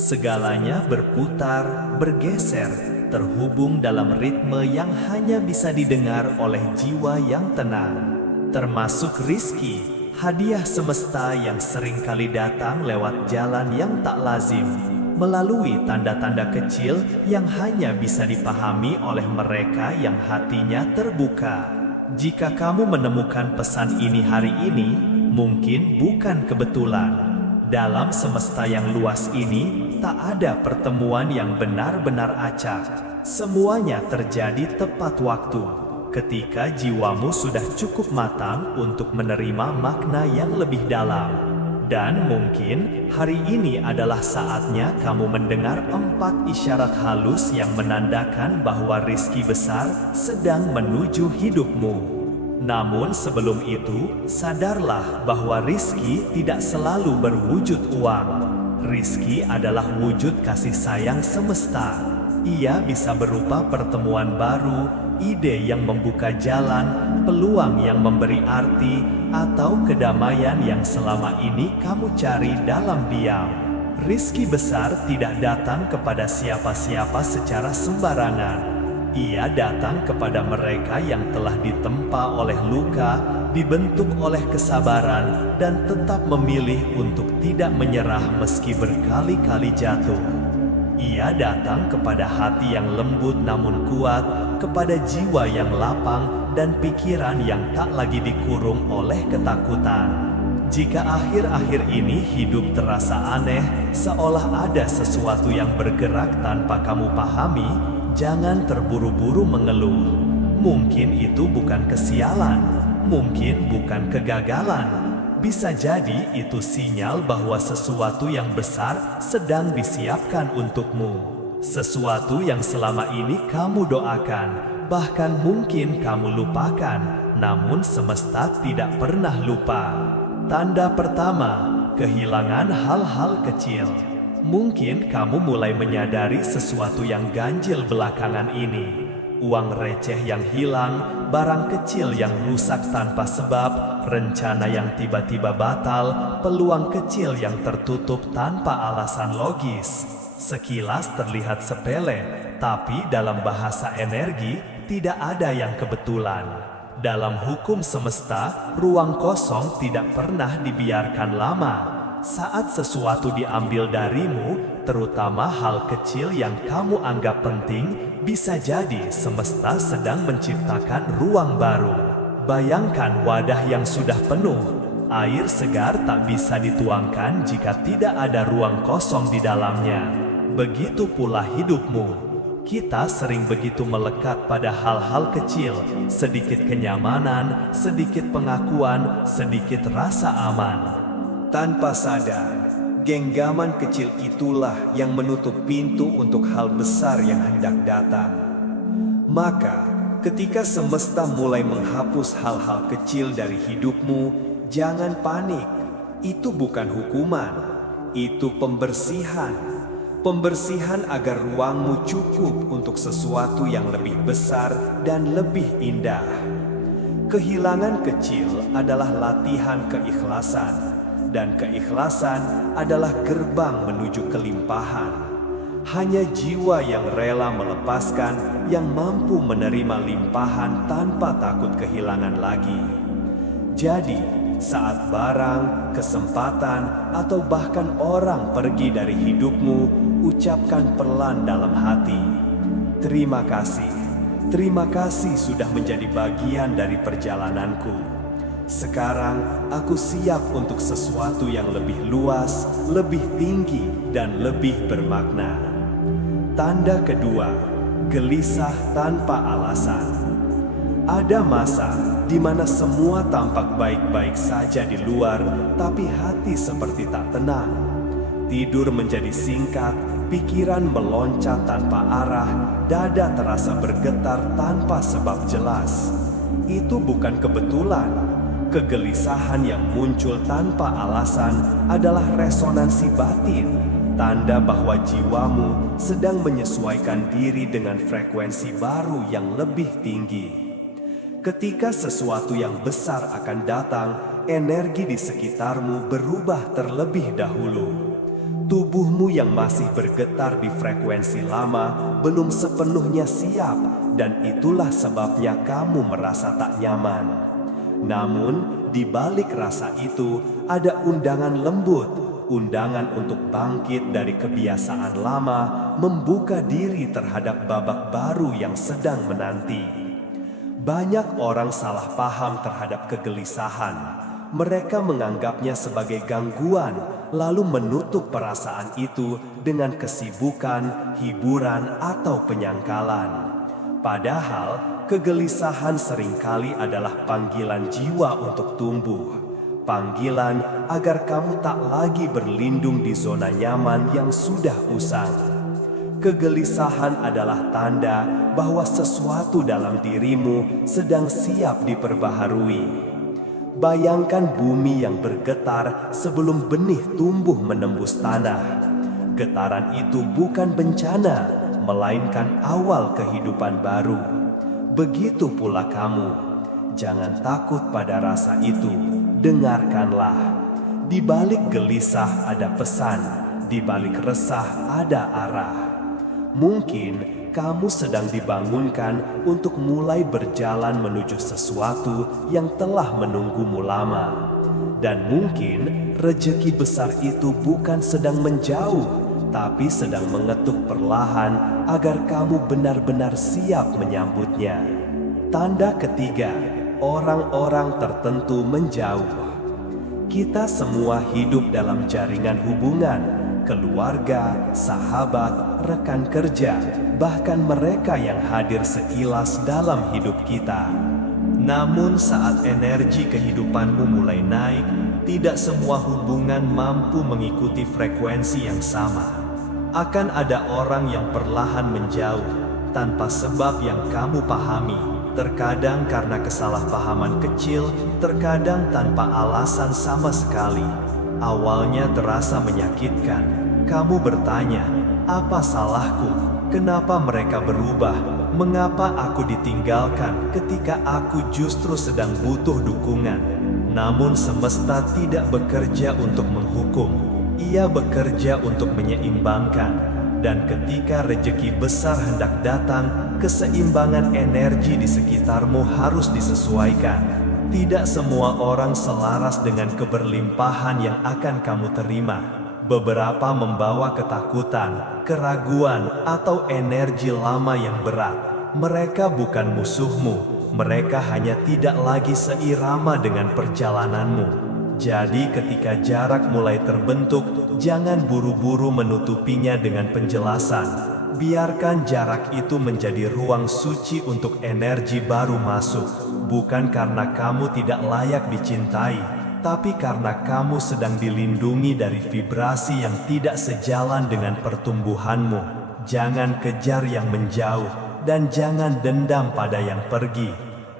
Segalanya berputar, bergeser, terhubung dalam ritme yang hanya bisa didengar oleh jiwa yang tenang. Termasuk rizki, hadiah semesta yang seringkali datang lewat jalan yang tak lazim, melalui tanda-tanda kecil yang hanya bisa dipahami oleh mereka yang hatinya terbuka. Jika kamu menemukan pesan ini hari ini, mungkin bukan kebetulan. Dalam semesta yang luas ini, tak ada pertemuan yang benar-benar acak. Semuanya terjadi tepat waktu, ketika jiwamu sudah cukup matang untuk menerima makna yang lebih dalam. Dan mungkin hari ini adalah saatnya kamu mendengar 4 isyarat halus yang menandakan bahwa rizki besar sedang menuju hidupmu. Namun sebelum itu, sadarlah bahwa rizki tidak selalu berwujud uang. Rizki adalah wujud kasih sayang semesta. Ia bisa berupa pertemuan baru, ide yang membuka jalan, peluang yang memberi arti, atau kedamaian yang selama ini kamu cari dalam diam. Rizki besar tidak datang kepada siapa-siapa secara sembarangan. Ia datang kepada mereka yang telah ditempa oleh luka, dibentuk oleh kesabaran, dan tetap memilih untuk tidak menyerah meski berkali-kali jatuh. Ia datang kepada hati yang lembut namun kuat, kepada jiwa yang lapang dan pikiran yang tak lagi dikurung oleh ketakutan. Jika akhir-akhir ini hidup terasa aneh, seolah ada sesuatu yang bergerak tanpa kamu pahami, jangan terburu-buru mengeluh. Mungkin itu bukan kesialan, mungkin bukan kegagalan. Bisa jadi itu sinyal bahwa sesuatu yang besar sedang disiapkan untukmu. Sesuatu yang selama ini kamu doakan, bahkan mungkin kamu lupakan, namun semesta tidak pernah lupa. Tanda pertama, kehilangan hal-hal kecil. Mungkin kamu mulai menyadari sesuatu yang ganjil belakangan ini. Uang receh yang hilang, barang kecil yang rusak tanpa sebab, rencana yang tiba-tiba batal, peluang kecil yang tertutup tanpa alasan logis. Sekilas terlihat sepele, tapi dalam bahasa energi tidak ada yang kebetulan. Dalam hukum semesta, ruang kosong tidak pernah dibiarkan lama. Saat sesuatu diambil darimu, terutama hal kecil yang kamu anggap penting, bisa jadi semesta sedang menciptakan ruang baru. Bayangkan wadah yang sudah penuh. Air segar tak bisa dituangkan jika tidak ada ruang kosong di dalamnya. Begitu pula hidupmu. Kita sering begitu melekat pada hal-hal kecil, sedikit kenyamanan, sedikit pengakuan, sedikit rasa aman. Tanpa sadar, genggaman kecil itulah yang menutup pintu untuk hal besar yang hendak datang. Maka, ketika semesta mulai menghapus hal-hal kecil dari hidupmu, jangan panik. Itu bukan hukuman, itu pembersihan. Pembersihan agar ruangmu cukup untuk sesuatu yang lebih besar dan lebih indah. Kehilangan kecil adalah latihan keikhlasan. Dan keikhlasan adalah gerbang menuju kelimpahan. Hanya jiwa yang rela melepaskan yang mampu menerima limpahan tanpa takut kehilangan lagi. Jadi, Saat barang, kesempatan, atau bahkan orang pergi dari hidupmu, ucapkan pelan dalam hati, "Terima kasih. Terima kasih sudah menjadi bagian dari perjalananku. Sekarang aku siap untuk sesuatu yang lebih luas, lebih tinggi, dan lebih bermakna." Tanda kedua, gelisah tanpa alasan. Ada masa di mana semua tampak baik-baik saja di luar, tapi hati seperti tak tenang. Tidur menjadi singkat, pikiran meloncat tanpa arah, dada terasa bergetar tanpa sebab jelas. Itu bukan kebetulan. Kegelisahan yang muncul tanpa alasan adalah resonansi batin, tanda bahwa jiwamu sedang menyesuaikan diri dengan frekuensi baru yang lebih tinggi. Ketika sesuatu yang besar akan datang, energi di sekitarmu berubah terlebih dahulu. Tubuhmu yang masih bergetar di frekuensi lama belum sepenuhnya siap, dan itulah sebabnya kamu merasa tak nyaman. Namun, di balik rasa itu ada undangan lembut, undangan untuk bangkit dari kebiasaan lama, membuka diri terhadap babak baru yang sedang menanti. Banyak orang salah paham terhadap kegelisahan. Mereka menganggapnya sebagai gangguan, lalu menutup perasaan itu dengan kesibukan, hiburan, atau penyangkalan. Padahal, kegelisahan seringkali adalah panggilan jiwa untuk tumbuh. Panggilan agar kamu tak lagi berlindung di zona nyaman yang sudah usang. Kegelisahan adalah tanda bahwa sesuatu dalam dirimu sedang siap diperbaharui. Bayangkan bumi yang bergetar sebelum benih tumbuh menembus tanah. Getaran itu bukan bencana, melainkan awal kehidupan baru. Begitu pula kamu. Jangan takut pada rasa itu, dengarkanlah. Di balik gelisah ada pesan, di balik resah ada arah. Mungkin kamu sedang dibangunkan untuk mulai berjalan menuju sesuatu yang telah menunggumu lama. Dan mungkin rejeki besar itu bukan sedang menjauh, tapi sedang mengetuk perlahan agar kamu benar-benar siap menyambutnya. Tanda ketiga, orang-orang tertentu menjauh. Kita semua hidup dalam jaringan hubungan, keluarga, sahabat, rekan kerja, bahkan mereka yang hadir sekilas dalam hidup kita. Namun saat energi kehidupanmu mulai naik, tidak semua hubungan mampu mengikuti frekuensi yang sama. Akan ada orang yang perlahan menjauh, tanpa sebab yang kamu pahami. Terkadang karena kesalahpahaman kecil, terkadang tanpa alasan sama sekali. Awalnya terasa menyakitkan. Kamu bertanya, apa salahku? Kenapa mereka berubah? Mengapa aku ditinggalkan ketika aku justru sedang butuh dukungan? Namun semesta tidak bekerja untuk menghukum. Ia bekerja untuk menyeimbangkan. Dan ketika rejeki besar hendak datang, keseimbangan energi di sekitarmu harus disesuaikan. Tidak semua orang selaras dengan keberlimpahan yang akan kamu terima. Beberapa membawa ketakutan, keraguan, atau energi lama yang berat. Mereka bukan musuhmu, mereka hanya tidak lagi seirama dengan perjalananmu. Jadi ketika jarak mulai terbentuk, jangan buru-buru menutupinya dengan penjelasan. Biarkan jarak itu menjadi ruang suci untuk energi baru masuk. Bukan karena kamu tidak layak dicintai, tapi karena kamu sedang dilindungi dari vibrasi yang tidak sejalan dengan pertumbuhanmu. Jangan kejar yang menjauh, dan jangan dendam pada yang pergi.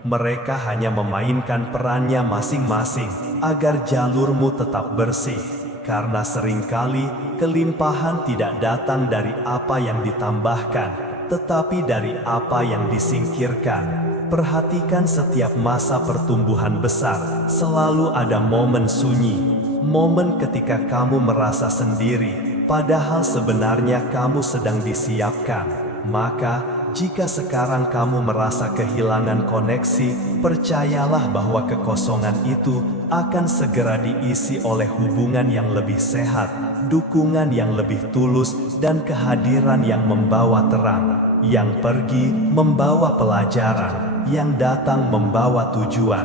Mereka hanya memainkan perannya masing-masing agar jalurmu tetap bersih. Karena seringkali kelimpahan tidak datang dari apa yang ditambahkan, tetapi dari apa yang disingkirkan. Perhatikan setiap masa pertumbuhan besar, selalu ada momen sunyi. Momen ketika kamu merasa sendiri, padahal sebenarnya kamu sedang disiapkan. Maka jika sekarang kamu merasa kehilangan koneksi, percayalah bahwa kekosongan itu akan segera diisi oleh hubungan yang lebih sehat, dukungan yang lebih tulus, dan kehadiran yang membawa terang, yang pergi membawa pelajaran, yang datang membawa tujuan,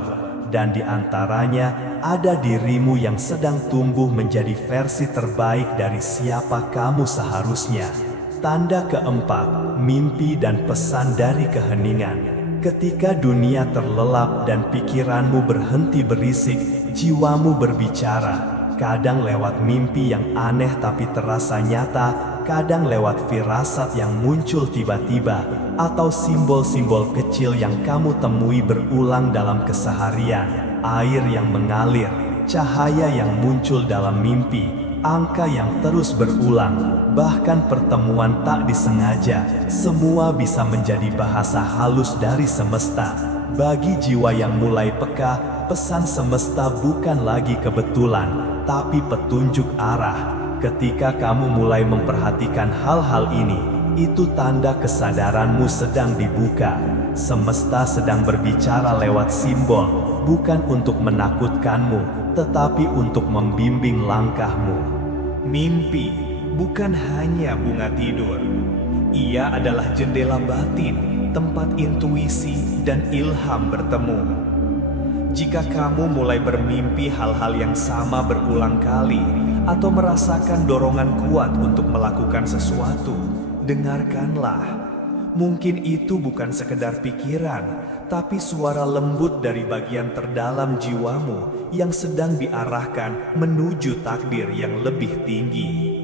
dan di antaranya ada dirimu yang sedang tumbuh menjadi versi terbaik dari siapa kamu seharusnya. Tanda keempat, mimpi dan pesan dari keheningan. Ketika dunia terlelap dan pikiranmu berhenti berisik, jiwamu berbicara. Kadang lewat mimpi yang aneh tapi terasa nyata, kadang lewat firasat yang muncul tiba-tiba, atau simbol-simbol kecil yang kamu temui berulang dalam keseharian. Air yang mengalir, cahaya yang muncul dalam mimpi, angka yang terus berulang, bahkan pertemuan tak disengaja, semua bisa menjadi bahasa halus dari semesta. Bagi jiwa yang mulai peka, pesan semesta bukan lagi kebetulan, tapi petunjuk arah. Ketika kamu mulai memperhatikan hal-hal ini, itu tanda kesadaranmu sedang dibuka. Semesta sedang berbicara lewat simbol, bukan untuk menakutkanmu, tetapi untuk membimbing langkahmu. Mimpi bukan hanya bunga tidur. Ia adalah jendela batin, tempat intuisi dan ilham bertemu. Jika kamu mulai bermimpi hal-hal yang sama berulang kali, atau merasakan dorongan kuat untuk melakukan sesuatu, dengarkanlah. Mungkin itu bukan sekedar pikiran, tapi suara lembut dari bagian terdalam jiwamu yang sedang diarahkan menuju takdir yang lebih tinggi.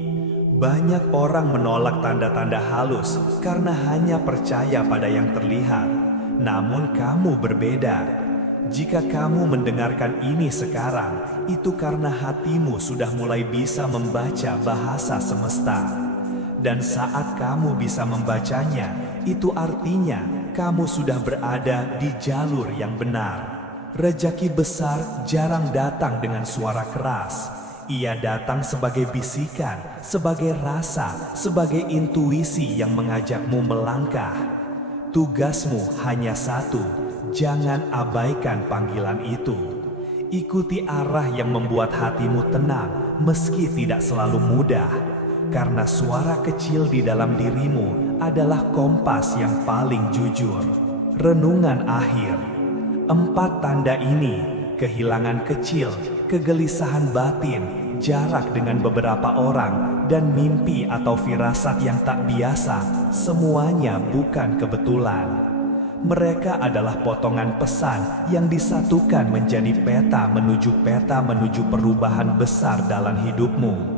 Banyak orang menolak tanda-tanda halus karena hanya percaya pada yang terlihat. Namun kamu berbeda. Jika kamu mendengarkan ini sekarang, itu karena hatimu sudah mulai bisa membaca bahasa semesta. Dan saat kamu bisa membacanya, itu artinya kamu sudah berada di jalur yang benar. Rejeki besar jarang datang dengan suara keras. Ia datang sebagai bisikan, sebagai rasa, sebagai intuisi yang mengajakmu melangkah. Tugasmu hanya satu, jangan abaikan panggilan itu. Ikuti arah yang membuat hatimu tenang, meski tidak selalu mudah. Karena suara kecil di dalam dirimu adalah kompas yang paling jujur. Renungan akhir. 4 tanda ini, kehilangan kecil, kegelisahan batin, jarak dengan beberapa orang, dan mimpi atau firasat yang tak biasa, semuanya bukan kebetulan. Mereka adalah potongan pesan yang disatukan menjadi peta menuju perubahan besar dalam hidupmu.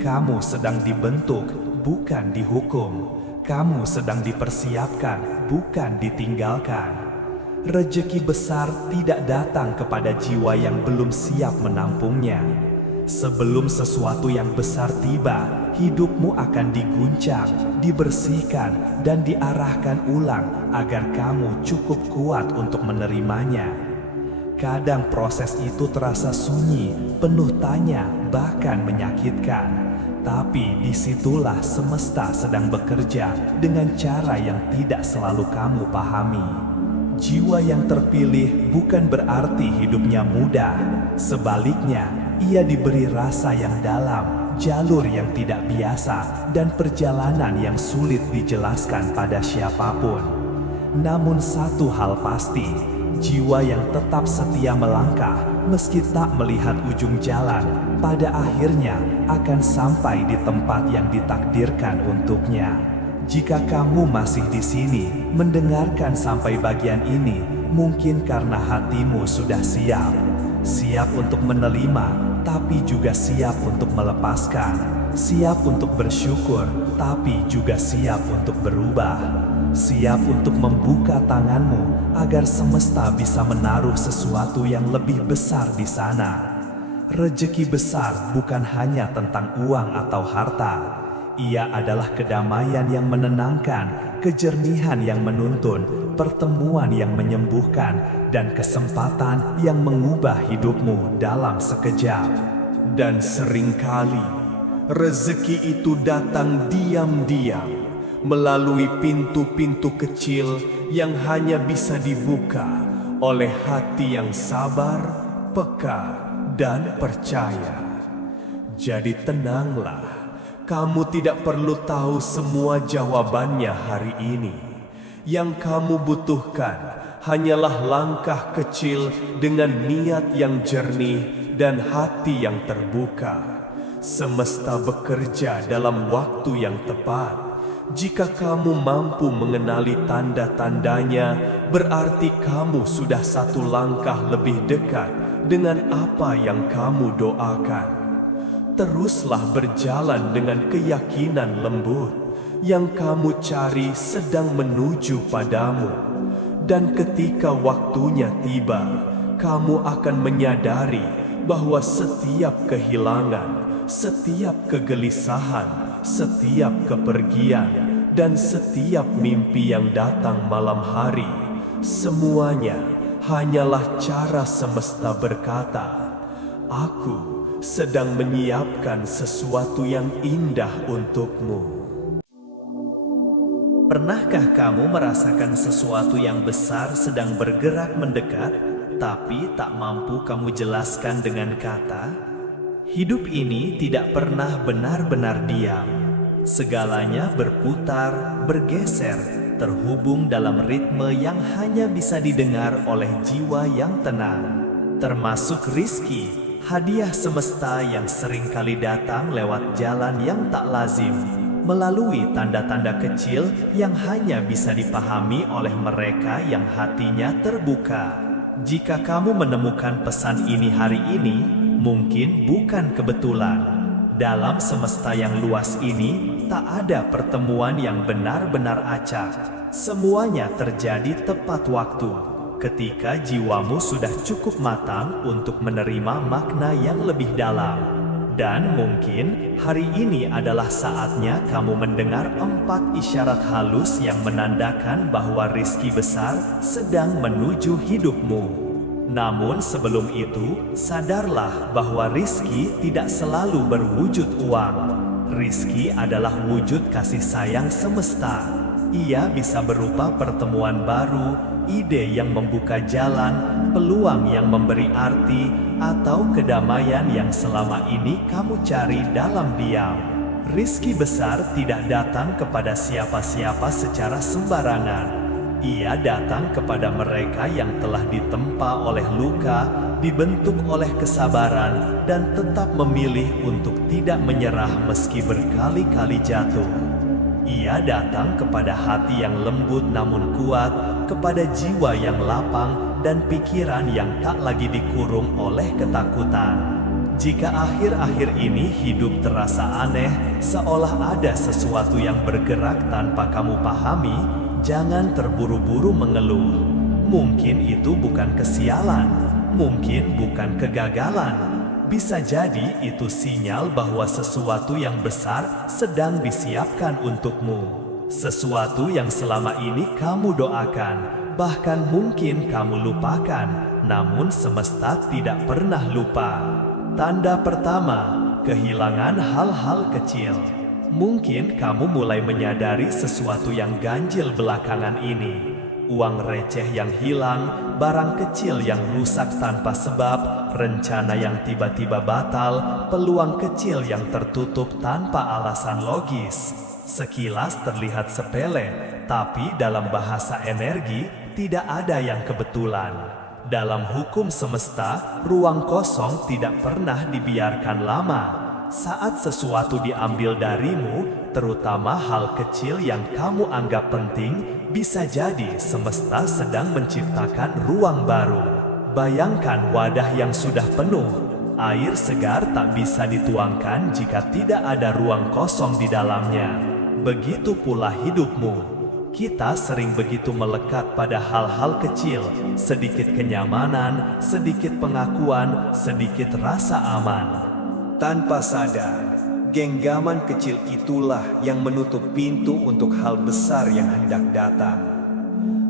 Kamu sedang dibentuk, bukan dihukum. Kamu sedang dipersiapkan, bukan ditinggalkan. Rejeki besar tidak datang kepada jiwa yang belum siap menampungnya. Sebelum sesuatu yang besar tiba, hidupmu akan diguncang, dibersihkan, dan diarahkan ulang agar kamu cukup kuat untuk menerimanya. Kadang proses itu terasa sunyi, penuh tanya, bahkan menyakitkan. Tapi disitulah semesta sedang bekerja dengan cara yang tidak selalu kamu pahami. Jiwa yang terpilih bukan berarti hidupnya mudah. Sebaliknya, ia diberi rasa yang dalam, jalur yang tidak biasa, dan perjalanan yang sulit dijelaskan pada siapapun. Namun satu hal pasti, jiwa yang tetap setia melangkah, meski tak melihat ujung jalan, pada akhirnya akan sampai di tempat yang ditakdirkan untuknya. Jika kamu masih di sini, mendengarkan sampai bagian ini, mungkin karena hatimu sudah siap. Siap untuk menerima, tapi juga siap untuk melepaskan. Siap untuk bersyukur, tapi juga siap untuk berubah. Siap untuk membuka tanganmu agar semesta bisa menaruh sesuatu yang lebih besar di sana. Rejeki besar bukan hanya tentang uang atau harta. Ia adalah kedamaian yang menenangkan, kejernihan yang menuntun, pertemuan yang menyembuhkan, dan kesempatan yang mengubah hidupmu dalam sekejap. Dan seringkali rezeki itu datang diam-diam, melalui pintu-pintu kecil yang hanya bisa dibuka oleh hati yang sabar, peka, dan percaya. Jadi tenanglah, kamu tidak perlu tahu semua jawabannya hari ini. Yang kamu butuhkan hanyalah langkah kecil dengan niat yang jernih dan hati yang terbuka. Semesta bekerja dalam waktu yang tepat. Jika kamu mampu mengenali tanda-tandanya, berarti kamu sudah satu langkah lebih dekat dengan apa yang kamu doakan. Teruslah berjalan dengan keyakinan lembut. Yang kamu cari sedang menuju padamu. Dan ketika waktunya tiba, kamu akan menyadari bahwa setiap kehilangan, setiap kegelisahan, setiap kepergian, dan setiap mimpi yang datang malam hari, semuanya hanyalah cara semesta berkata, "Aku sedang menyiapkan sesuatu yang indah untukmu." Pernahkah kamu merasakan sesuatu yang besar sedang bergerak mendekat, tapi tak mampu kamu jelaskan dengan kata? Hidup ini tidak pernah benar-benar diam. Segalanya berputar, bergeser, terhubung dalam ritme yang hanya bisa didengar oleh jiwa yang tenang. Termasuk rizki, hadiah semesta yang seringkali datang lewat jalan yang tak lazim, melalui tanda-tanda kecil yang hanya bisa dipahami oleh mereka yang hatinya terbuka. Jika kamu menemukan pesan ini hari ini, mungkin bukan kebetulan. Dalam semesta yang luas ini, tak ada pertemuan yang benar-benar acak. Semuanya terjadi tepat waktu, ketika jiwamu sudah cukup matang untuk menerima makna yang lebih dalam. Dan mungkin hari ini adalah saatnya kamu mendengar 4 isyarat halus yang menandakan bahwa rizki besar sedang menuju hidupmu. Namun sebelum itu, sadarlah bahwa rizki tidak selalu berwujud uang. Rizki adalah wujud kasih sayang semesta. Ia bisa berupa pertemuan baru, ide yang membuka jalan, peluang yang memberi arti, atau kedamaian yang selama ini kamu cari dalam diam. Rizki besar tidak datang kepada siapa-siapa secara sembarangan. Ia datang kepada mereka yang telah ditempa oleh luka, dibentuk oleh kesabaran, dan tetap memilih untuk tidak menyerah meski berkali-kali jatuh. Ia datang kepada hati yang lembut namun kuat, kepada jiwa yang lapang dan pikiran yang tak lagi dikurung oleh ketakutan. Jika akhir-akhir ini hidup terasa aneh, seolah ada sesuatu yang bergerak tanpa kamu pahami, jangan terburu-buru mengeluh. Mungkin itu bukan kesialan, mungkin bukan kegagalan. Bisa jadi itu sinyal bahwa sesuatu yang besar sedang disiapkan untukmu. Sesuatu yang selama ini kamu doakan, bahkan mungkin kamu lupakan, namun semesta tidak pernah lupa. Tanda pertama, kehilangan hal-hal kecil. Mungkin kamu mulai menyadari sesuatu yang ganjil belakangan ini. Uang receh yang hilang, barang kecil yang rusak tanpa sebab, rencana yang tiba-tiba batal, peluang kecil yang tertutup tanpa alasan logis. Sekilas terlihat sepele, tapi dalam bahasa energi tidak ada yang kebetulan. Dalam hukum semesta, ruang kosong tidak pernah dibiarkan lama. Saat sesuatu diambil darimu, terutama hal kecil yang kamu anggap penting, bisa jadi semesta sedang menciptakan ruang baru. Bayangkan wadah yang sudah penuh. Air segar tak bisa dituangkan jika tidak ada ruang kosong di dalamnya. Begitu pula hidupmu. Kita sering begitu melekat pada hal-hal kecil, sedikit kenyamanan, sedikit pengakuan, sedikit rasa aman. Tanpa sadar, genggaman kecil itulah yang menutup pintu untuk hal besar yang hendak datang.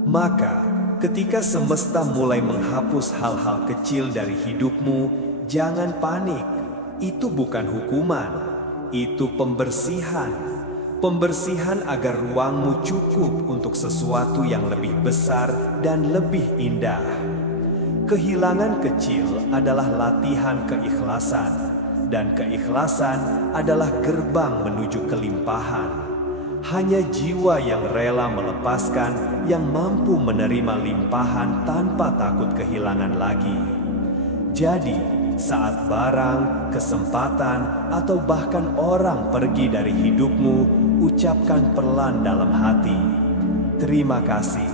Maka, ketika semesta mulai menghapus hal-hal kecil dari hidupmu, jangan panik. Itu bukan hukuman, itu pembersihan. Pembersihan agar ruangmu cukup untuk sesuatu yang lebih besar dan lebih indah. Kehilangan kecil adalah latihan keikhlasan, dan keikhlasan adalah gerbang menuju kelimpahan. Hanya jiwa yang rela melepaskan yang mampu menerima limpahan tanpa takut kehilangan lagi. Jadi, saat barang, kesempatan, atau bahkan orang pergi dari hidupmu, ucapkan pelan dalam hati, "Terima kasih.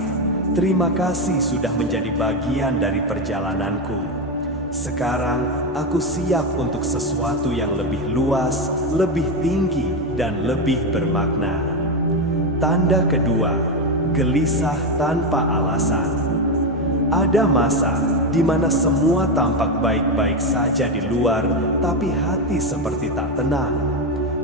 Terima kasih sudah menjadi bagian dari perjalananku. Sekarang aku siap untuk sesuatu yang lebih luas, lebih tinggi, dan lebih bermakna." Tanda kedua, gelisah tanpa alasan. Ada masa di mana semua tampak baik-baik saja di luar, tapi hati seperti tak tenang.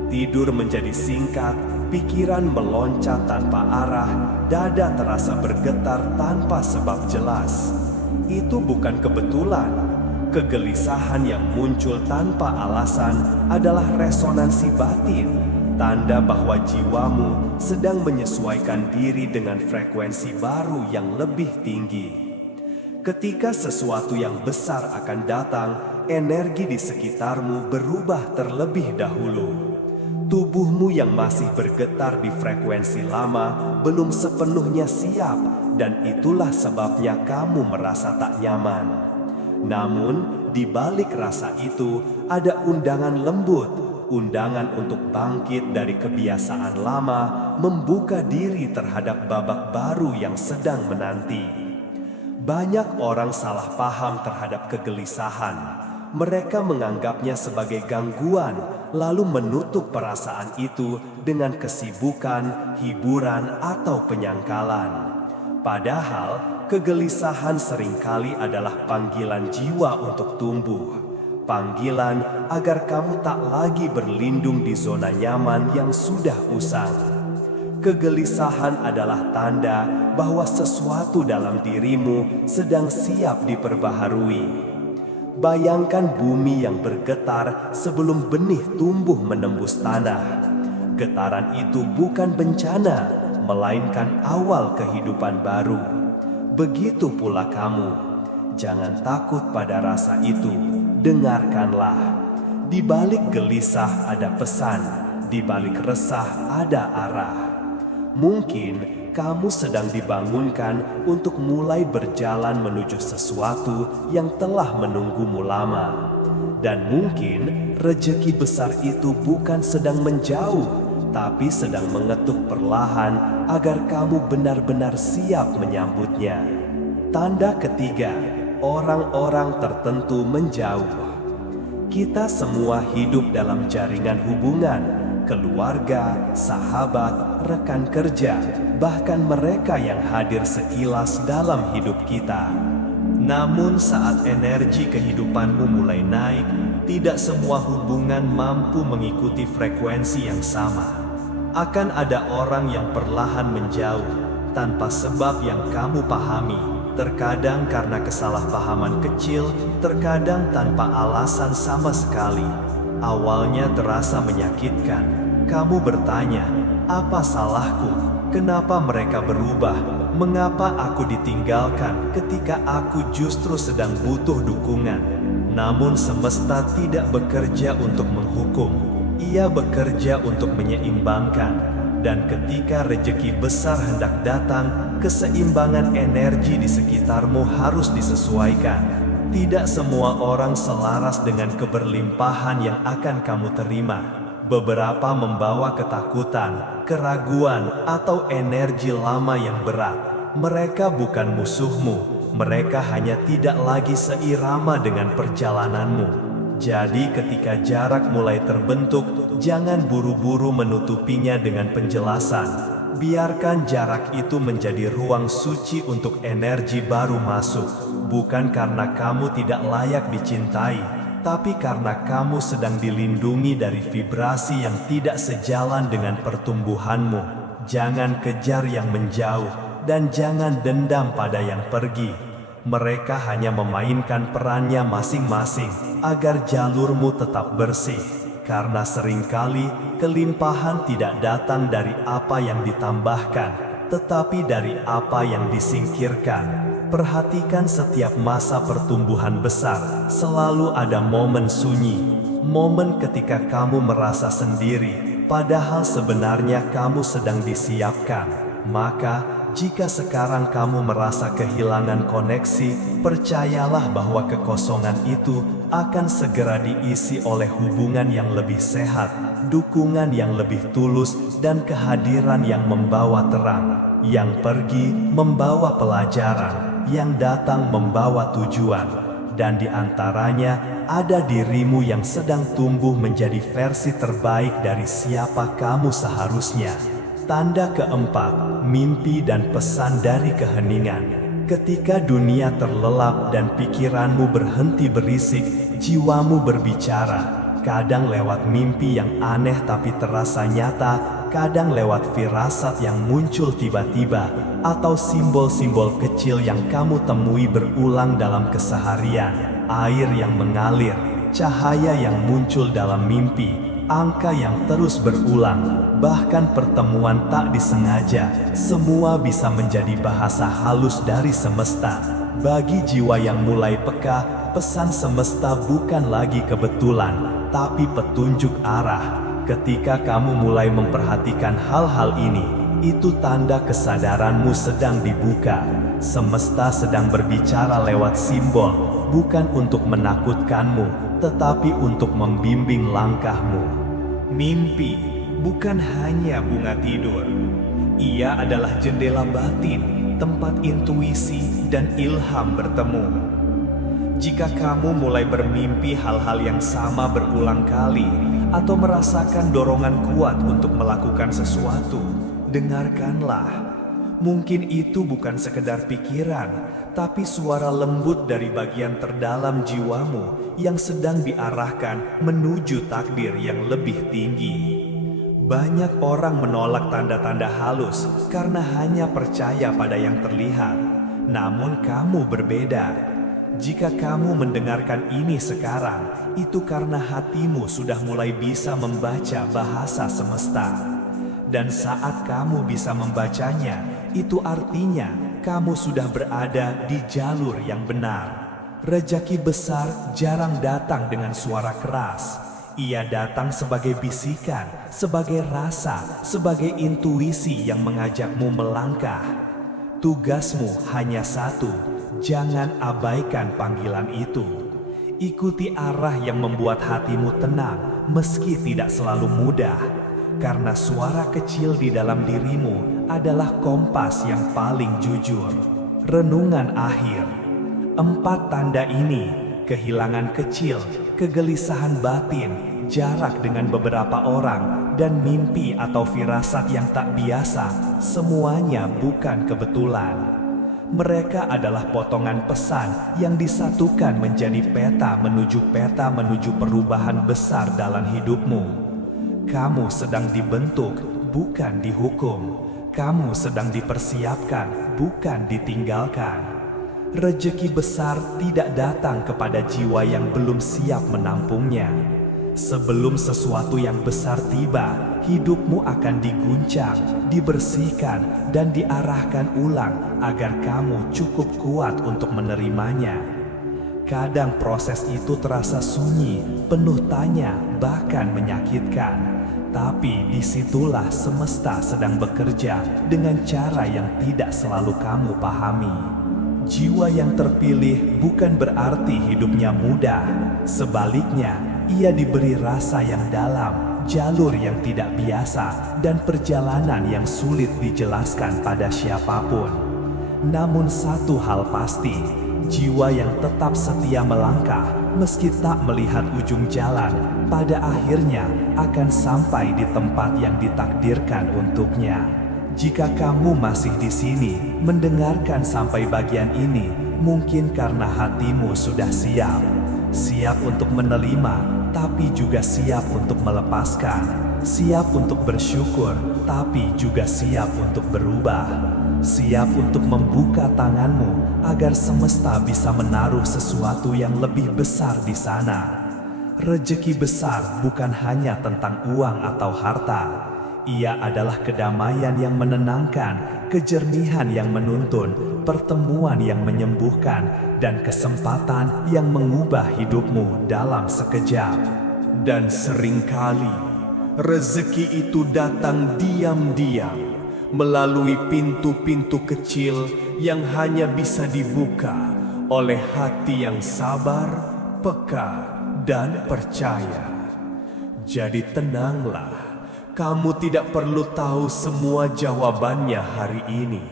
Tidur menjadi singkat, pikiran meloncat tanpa arah, dada terasa bergetar tanpa sebab jelas. Itu bukan kebetulan. Kegelisahan yang muncul tanpa alasan adalah resonansi batin, tanda bahwa jiwamu sedang menyesuaikan diri dengan frekuensi baru yang lebih tinggi. Ketika sesuatu yang besar akan datang, energi di sekitarmu berubah terlebih dahulu. Tubuhmu yang masih bergetar di frekuensi lama belum sepenuhnya siap, dan itulah sebabnya kamu merasa tak nyaman. Namun, di balik rasa itu ada undangan lembut, undangan untuk bangkit dari kebiasaan lama, membuka diri terhadap babak baru yang sedang menanti. Banyak orang salah paham terhadap kegelisahan. Mereka menganggapnya sebagai gangguan, lalu menutup perasaan itu dengan kesibukan, hiburan, atau penyangkalan. Padahal, kegelisahan seringkali adalah panggilan jiwa untuk tumbuh. Panggilan agar kamu tak lagi berlindung di zona nyaman yang sudah usang. Kegelisahan adalah tanda bahwa sesuatu dalam dirimu sedang siap diperbaharui. Bayangkan bumi yang bergetar sebelum benih tumbuh menembus tanah. Getaran itu bukan bencana, melainkan awal kehidupan baru. Begitu pula kamu. Jangan takut pada rasa itu, dengarkanlah. Di balik gelisah ada pesan, di balik resah ada arah. Mungkin kamu sedang dibangunkan untuk mulai berjalan menuju sesuatu yang telah menunggumu lama. Dan mungkin rejeki besar itu bukan sedang menjauh, tapi sedang mengetuk perlahan agar kamu benar-benar siap menyambutnya. Tanda ketiga, orang-orang tertentu menjauh. Kita semua hidup dalam jaringan hubungan, keluarga, sahabat, rekan kerja, bahkan mereka yang hadir sekilas dalam hidup kita. Namun saat energi kehidupanmu mulai naik, tidak semua hubungan mampu mengikuti frekuensi yang sama. Akan ada orang yang perlahan menjauh, tanpa sebab yang kamu pahami, terkadang karena kesalahpahaman kecil, terkadang tanpa alasan sama sekali. Awalnya terasa menyakitkan. Kamu bertanya, apa salahku? Kenapa mereka berubah? Mengapa aku ditinggalkan ketika aku justru sedang butuh dukungan? Namun semesta tidak bekerja untuk menghukum. Ia bekerja untuk menyeimbangkan. Dan ketika rejeki besar hendak datang, keseimbangan energi di sekitarmu harus disesuaikan. Tidak semua orang selaras dengan keberlimpahan yang akan kamu terima. Beberapa membawa ketakutan, keraguan, atau energi lama yang berat. Mereka bukan musuhmu, mereka hanya tidak lagi seirama dengan perjalananmu. Jadi ketika jarak mulai terbentuk, jangan buru-buru menutupinya dengan penjelasan. Biarkan jarak itu menjadi ruang suci untuk energi baru masuk, bukan karena kamu tidak layak dicintai, tapi karena kamu sedang dilindungi dari vibrasi yang tidak sejalan dengan pertumbuhanmu. Jangan kejar yang menjauh, dan jangan dendam pada yang pergi. Mereka hanya memainkan perannya masing-masing, agar jalurmu tetap bersih. karena seringkali kelimpahan tidak datang dari apa yang ditambahkan, tetapi dari apa yang disingkirkan. Perhatikan setiap masa pertumbuhan besar, selalu ada momen sunyi, momen ketika kamu merasa sendiri, padahal sebenarnya kamu sedang disiapkan. Maka, jika sekarang kamu merasa kehilangan koneksi, percayalah bahwa kekosongan itu akan segera diisi oleh hubungan yang lebih sehat, dukungan yang lebih tulus, dan kehadiran yang membawa terang, yang pergi membawa pelajaran, yang datang membawa tujuan, dan di antaranya ada dirimu yang sedang tumbuh menjadi versi terbaik dari siapa kamu seharusnya. Tanda keempat, mimpi dan pesan dari keheningan. Ketika dunia terlelap dan pikiranmu berhenti berisik, jiwamu berbicara. Kadang lewat mimpi yang aneh tapi terasa nyata, kadang lewat firasat yang muncul tiba-tiba, atau simbol-simbol kecil yang kamu temui berulang dalam keseharian. Air yang mengalir, cahaya yang muncul dalam mimpi, angka yang terus berulang, bahkan pertemuan tak disengaja, semua bisa menjadi bahasa halus dari semesta. Bagi jiwa yang mulai peka, pesan semesta bukan lagi kebetulan, tapi petunjuk arah. Ketika kamu mulai memperhatikan hal-hal ini, itu tanda kesadaranmu sedang dibuka. Semesta sedang berbicara lewat simbol, bukan untuk menakutkanmu, tetapi untuk membimbing langkahmu. Mimpi bukan hanya bunga tidur. Ia adalah jendela batin, tempat intuisi dan ilham bertemu. Jika kamu mulai bermimpi hal-hal yang sama berulang kali, atau merasakan dorongan kuat untuk melakukan sesuatu, dengarkanlah. Mungkin itu bukan sekedar pikiran, tapi suara lembut dari bagian terdalam jiwamu yang sedang diarahkan menuju takdir yang lebih tinggi. Banyak orang menolak tanda-tanda halus karena hanya percaya pada yang terlihat. Namun kamu berbeda. Jika kamu mendengarkan ini sekarang, itu karena hatimu sudah mulai bisa membaca bahasa semesta. Dan saat kamu bisa membacanya, itu artinya kamu sudah berada di jalur yang benar. Rejeki besar jarang datang dengan suara keras. Ia datang sebagai bisikan, sebagai rasa, sebagai intuisi yang mengajakmu melangkah. Tugasmu hanya satu, jangan abaikan panggilan itu. Ikuti arah yang membuat hatimu tenang, meski tidak selalu mudah. Karena suara kecil di dalam dirimu adalah kompas yang paling jujur. Renungan akhir. 4 tanda ini, kehilangan kecil, kegelisahan batin, jarak dengan beberapa orang, dan mimpi atau firasat yang tak biasa, semuanya bukan kebetulan. Mereka adalah potongan pesan yang disatukan menjadi peta menuju perubahan besar dalam hidupmu. Kamu sedang dibentuk, bukan dihukum. Kamu sedang dipersiapkan, bukan ditinggalkan. Rejeki besar tidak datang kepada jiwa yang belum siap menampungnya. Sebelum sesuatu yang besar tiba, hidupmu akan diguncang, dibersihkan, dan diarahkan ulang agar kamu cukup kuat untuk menerimanya. Kadang proses itu terasa sunyi, penuh tanya, bahkan menyakitkan. Tapi disitulah semesta sedang bekerja dengan cara yang tidak selalu kamu pahami. Jiwa yang terpilih bukan berarti hidupnya mudah. Sebaliknya, ia diberi rasa yang dalam, jalur yang tidak biasa, dan perjalanan yang sulit dijelaskan pada siapapun. Namun satu hal pasti, jiwa yang tetap setia melangkah, meski tak melihat ujung jalan, pada akhirnya akan sampai di tempat yang ditakdirkan untuknya. Jika kamu masih di sini, mendengarkan sampai bagian ini, mungkin karena hatimu sudah siap. Siap untuk menerima, tapi juga siap untuk melepaskan. Siap untuk bersyukur, tapi juga siap untuk berubah. Siap untuk membuka tanganmu agar semesta bisa menaruh sesuatu yang lebih besar di sana. rejeki besar bukan hanya tentang uang atau harta. Ia adalah kedamaian yang menenangkan, kejernihan yang menuntun, pertemuan yang menyembuhkan, dan kesempatan yang mengubah hidupmu dalam sekejap. Dan seringkali rezeki itu datang diam-diam melalui pintu-pintu kecil yang hanya bisa dibuka oleh hati yang sabar, peka, dan percaya. Jadi tenanglah, kamu tidak perlu tahu semua jawabannya hari ini.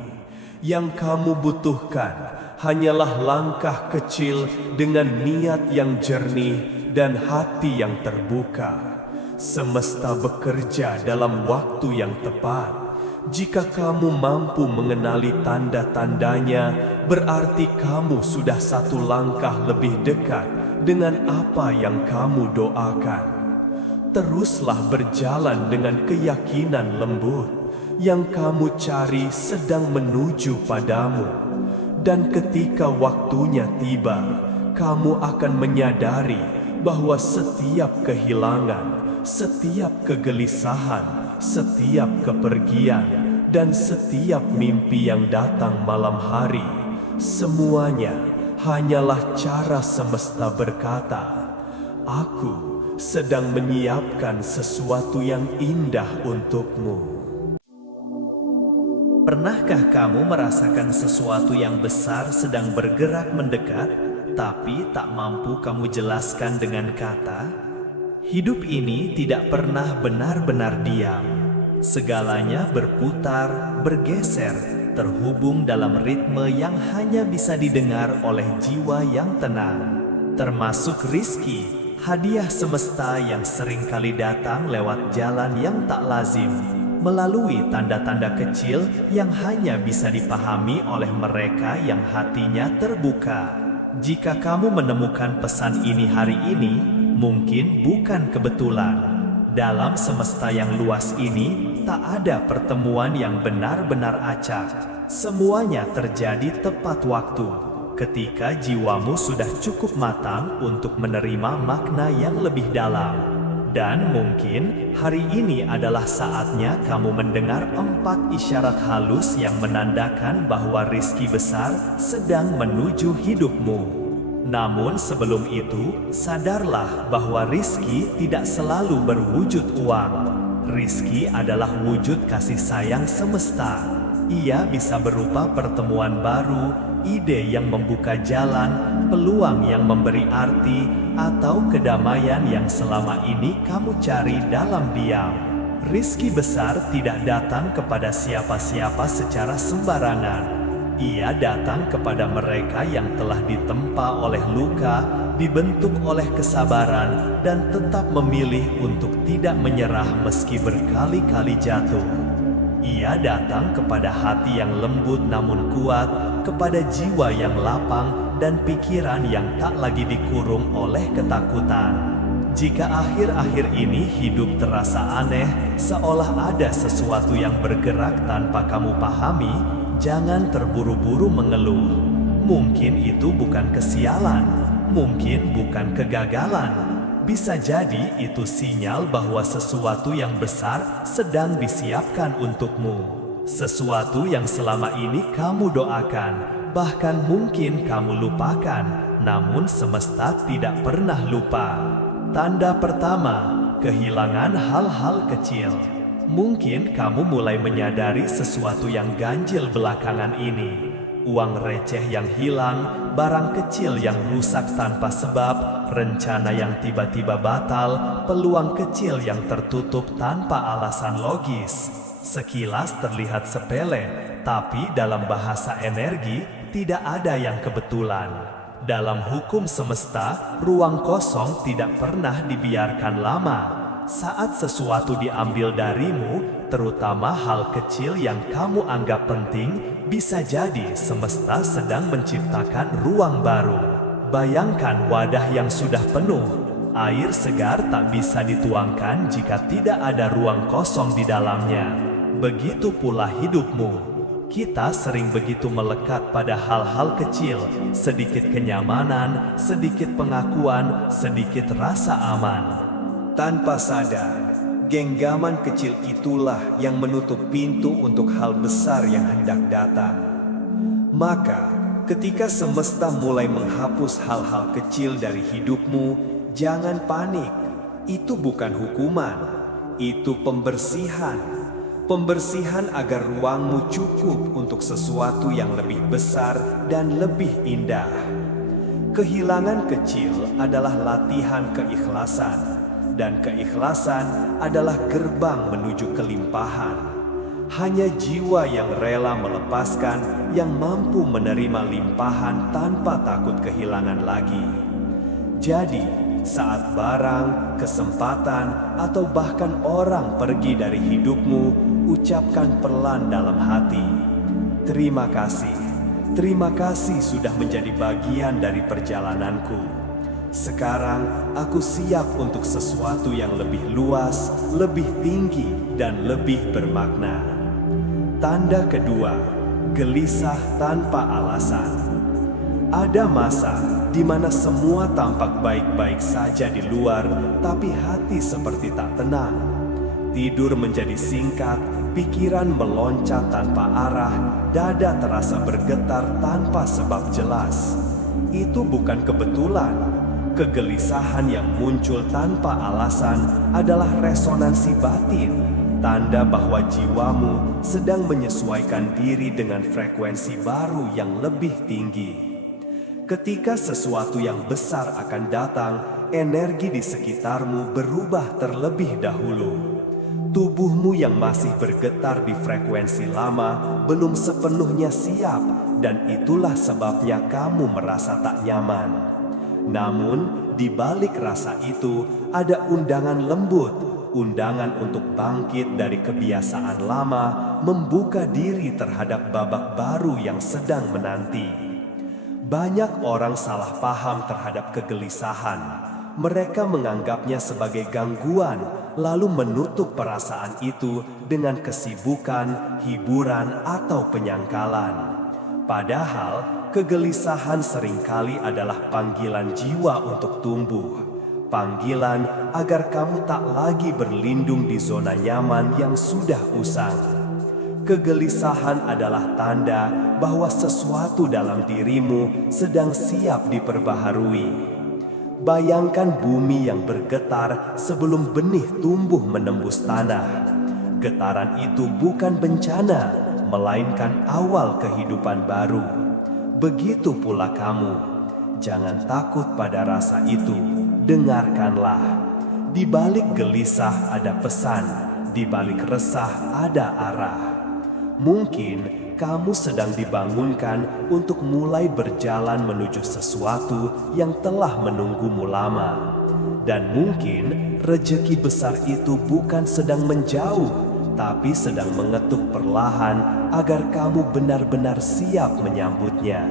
Yang kamu butuhkan hanyalah langkah kecil dengan niat yang jernih dan hati yang terbuka. Semesta bekerja dalam waktu yang tepat. Jika kamu mampu mengenali tanda-tandanya, berarti kamu sudah satu langkah lebih dekat dengan apa yang kamu doakan. Teruslah berjalan dengan keyakinan lembut. Yang kamu cari sedang menuju padamu. Dan ketika waktunya tiba, kamu akan menyadari bahwa setiap kehilangan, setiap kegelisahan, setiap kepergian, dan setiap mimpi yang datang malam hari, semuanya hanyalah cara semesta berkata, "Aku sedang menyiapkan sesuatu yang indah untukmu." Pernahkah kamu merasakan sesuatu yang besar sedang bergerak mendekat, tapi tak mampu kamu jelaskan dengan kata? Hidup ini tidak pernah benar-benar diam. Segalanya berputar, bergeser, terhubung dalam ritme yang hanya bisa didengar oleh jiwa yang tenang. Termasuk rizki, hadiah semesta yang seringkali datang lewat jalan yang tak lazim, melalui tanda-tanda kecil yang hanya bisa dipahami oleh mereka yang hatinya terbuka. Jika kamu menemukan pesan ini hari ini, mungkin bukan kebetulan. Dalam semesta yang luas ini, tak ada pertemuan yang benar-benar acak. Semuanya terjadi tepat waktu, ketika jiwamu sudah cukup matang untuk menerima makna yang lebih dalam. Dan mungkin hari ini adalah saatnya kamu mendengar 4 isyarat halus yang menandakan bahwa rizki besar sedang menuju hidupmu. Namun sebelum itu, sadarlah bahwa rizki tidak selalu berwujud uang. Rizki adalah wujud kasih sayang semesta. Ia bisa berupa pertemuan baru, ide yang membuka jalan, peluang yang memberi arti, atau kedamaian yang selama ini kamu cari dalam diam. Rizki besar tidak datang kepada siapa-siapa secara sembarangan. Ia datang kepada mereka yang telah ditempa oleh luka, dibentuk oleh kesabaran, dan tetap memilih untuk tidak menyerah meski berkali-kali jatuh. Ia datang kepada hati yang lembut namun kuat, kepada jiwa yang lapang, dan pikiran yang tak lagi dikurung oleh ketakutan. Jika akhir-akhir ini hidup terasa aneh, seolah ada sesuatu yang bergerak tanpa kamu pahami, jangan terburu-buru mengeluh. Mungkin itu bukan kesialan, mungkin bukan kegagalan. Bisa jadi itu sinyal bahwa sesuatu yang besar sedang disiapkan untukmu. Sesuatu yang selama ini kamu doakan, bahkan mungkin kamu lupakan, namun semesta tidak pernah lupa. Tanda pertama, kehilangan hal-hal kecil. Mungkin kamu mulai menyadari sesuatu yang ganjil belakangan ini. Uang receh yang hilang, barang kecil yang rusak tanpa sebab, rencana yang tiba-tiba batal, peluang kecil yang tertutup tanpa alasan logis. Sekilas terlihat sepele, tapi dalam bahasa energi tidak ada yang kebetulan. Dalam hukum semesta, ruang kosong tidak pernah dibiarkan lama. Saat sesuatu diambil darimu, terutama hal kecil yang kamu anggap penting, bisa jadi semesta sedang menciptakan ruang baru. Bayangkan wadah yang sudah penuh. Air segar tak bisa dituangkan jika tidak ada ruang kosong di dalamnya. Begitu pula hidupmu. Kita sering begitu melekat pada hal-hal kecil, sedikit kenyamanan, sedikit pengakuan, sedikit rasa aman. Tanpa sadar, genggaman kecil itulah yang menutup pintu untuk hal besar yang hendak datang. Maka, ketika semesta mulai menghapus hal-hal kecil dari hidupmu, jangan panik. Itu bukan hukuman, itu pembersihan. Pembersihan agar ruangmu cukup untuk sesuatu yang lebih besar dan lebih indah. Kehilangan kecil adalah latihan keikhlasan, dan keikhlasan adalah gerbang menuju kelimpahan. Hanya jiwa yang rela melepaskan yang mampu menerima limpahan tanpa takut kehilangan lagi. Jadi, saat barang, kesempatan, atau bahkan orang pergi dari hidupmu, ucapkan pelan dalam hati, "Terima kasih. Terima kasih sudah menjadi bagian dari perjalananku. Sekarang aku siap untuk sesuatu yang lebih luas, lebih tinggi, dan lebih bermakna." Tanda kedua, gelisah tanpa alasan. Ada masa di mana semua tampak baik-baik saja di luar, tapi hati seperti tak tenang. Tidur menjadi singkat, pikiran meloncat tanpa arah, dada terasa bergetar tanpa sebab jelas. Itu bukan kebetulan. Kegelisahan yang muncul tanpa alasan adalah resonansi batin, tanda bahwa jiwamu sedang menyesuaikan diri dengan frekuensi baru yang lebih tinggi. Ketika sesuatu yang besar akan datang, energi di sekitarmu berubah terlebih dahulu. Tubuhmu yang masih bergetar di frekuensi lama belum sepenuhnya siap, dan itulah sebabnya kamu merasa tak nyaman. Namun, di balik rasa itu ada undangan lembut, undangan untuk bangkit dari kebiasaan lama, membuka diri terhadap babak baru yang sedang menanti. Banyak orang salah paham terhadap kegelisahan. Mereka menganggapnya sebagai gangguan, lalu menutup perasaan itu dengan kesibukan, hiburan, atau penyangkalan. Padahal, kegelisahan seringkali adalah panggilan jiwa untuk tumbuh. Panggilan agar kamu tak lagi berlindung di zona nyaman yang sudah usang. Kegelisahan adalah tanda bahwa sesuatu dalam dirimu sedang siap diperbaharui. Bayangkan bumi yang bergetar sebelum benih tumbuh menembus tanah. Getaran itu bukan bencana, melainkan awal kehidupan baru. Begitu pula kamu. Jangan takut pada rasa itu, dengarkanlah. Di balik gelisah ada pesan, di balik resah ada arah. Mungkin kamu sedang dibangunkan untuk mulai berjalan menuju sesuatu yang telah menunggumu lama. Dan mungkin rejeki besar itu bukan sedang menjauh, tapi sedang mengetuk perlahan agar kamu benar-benar siap menyambutnya.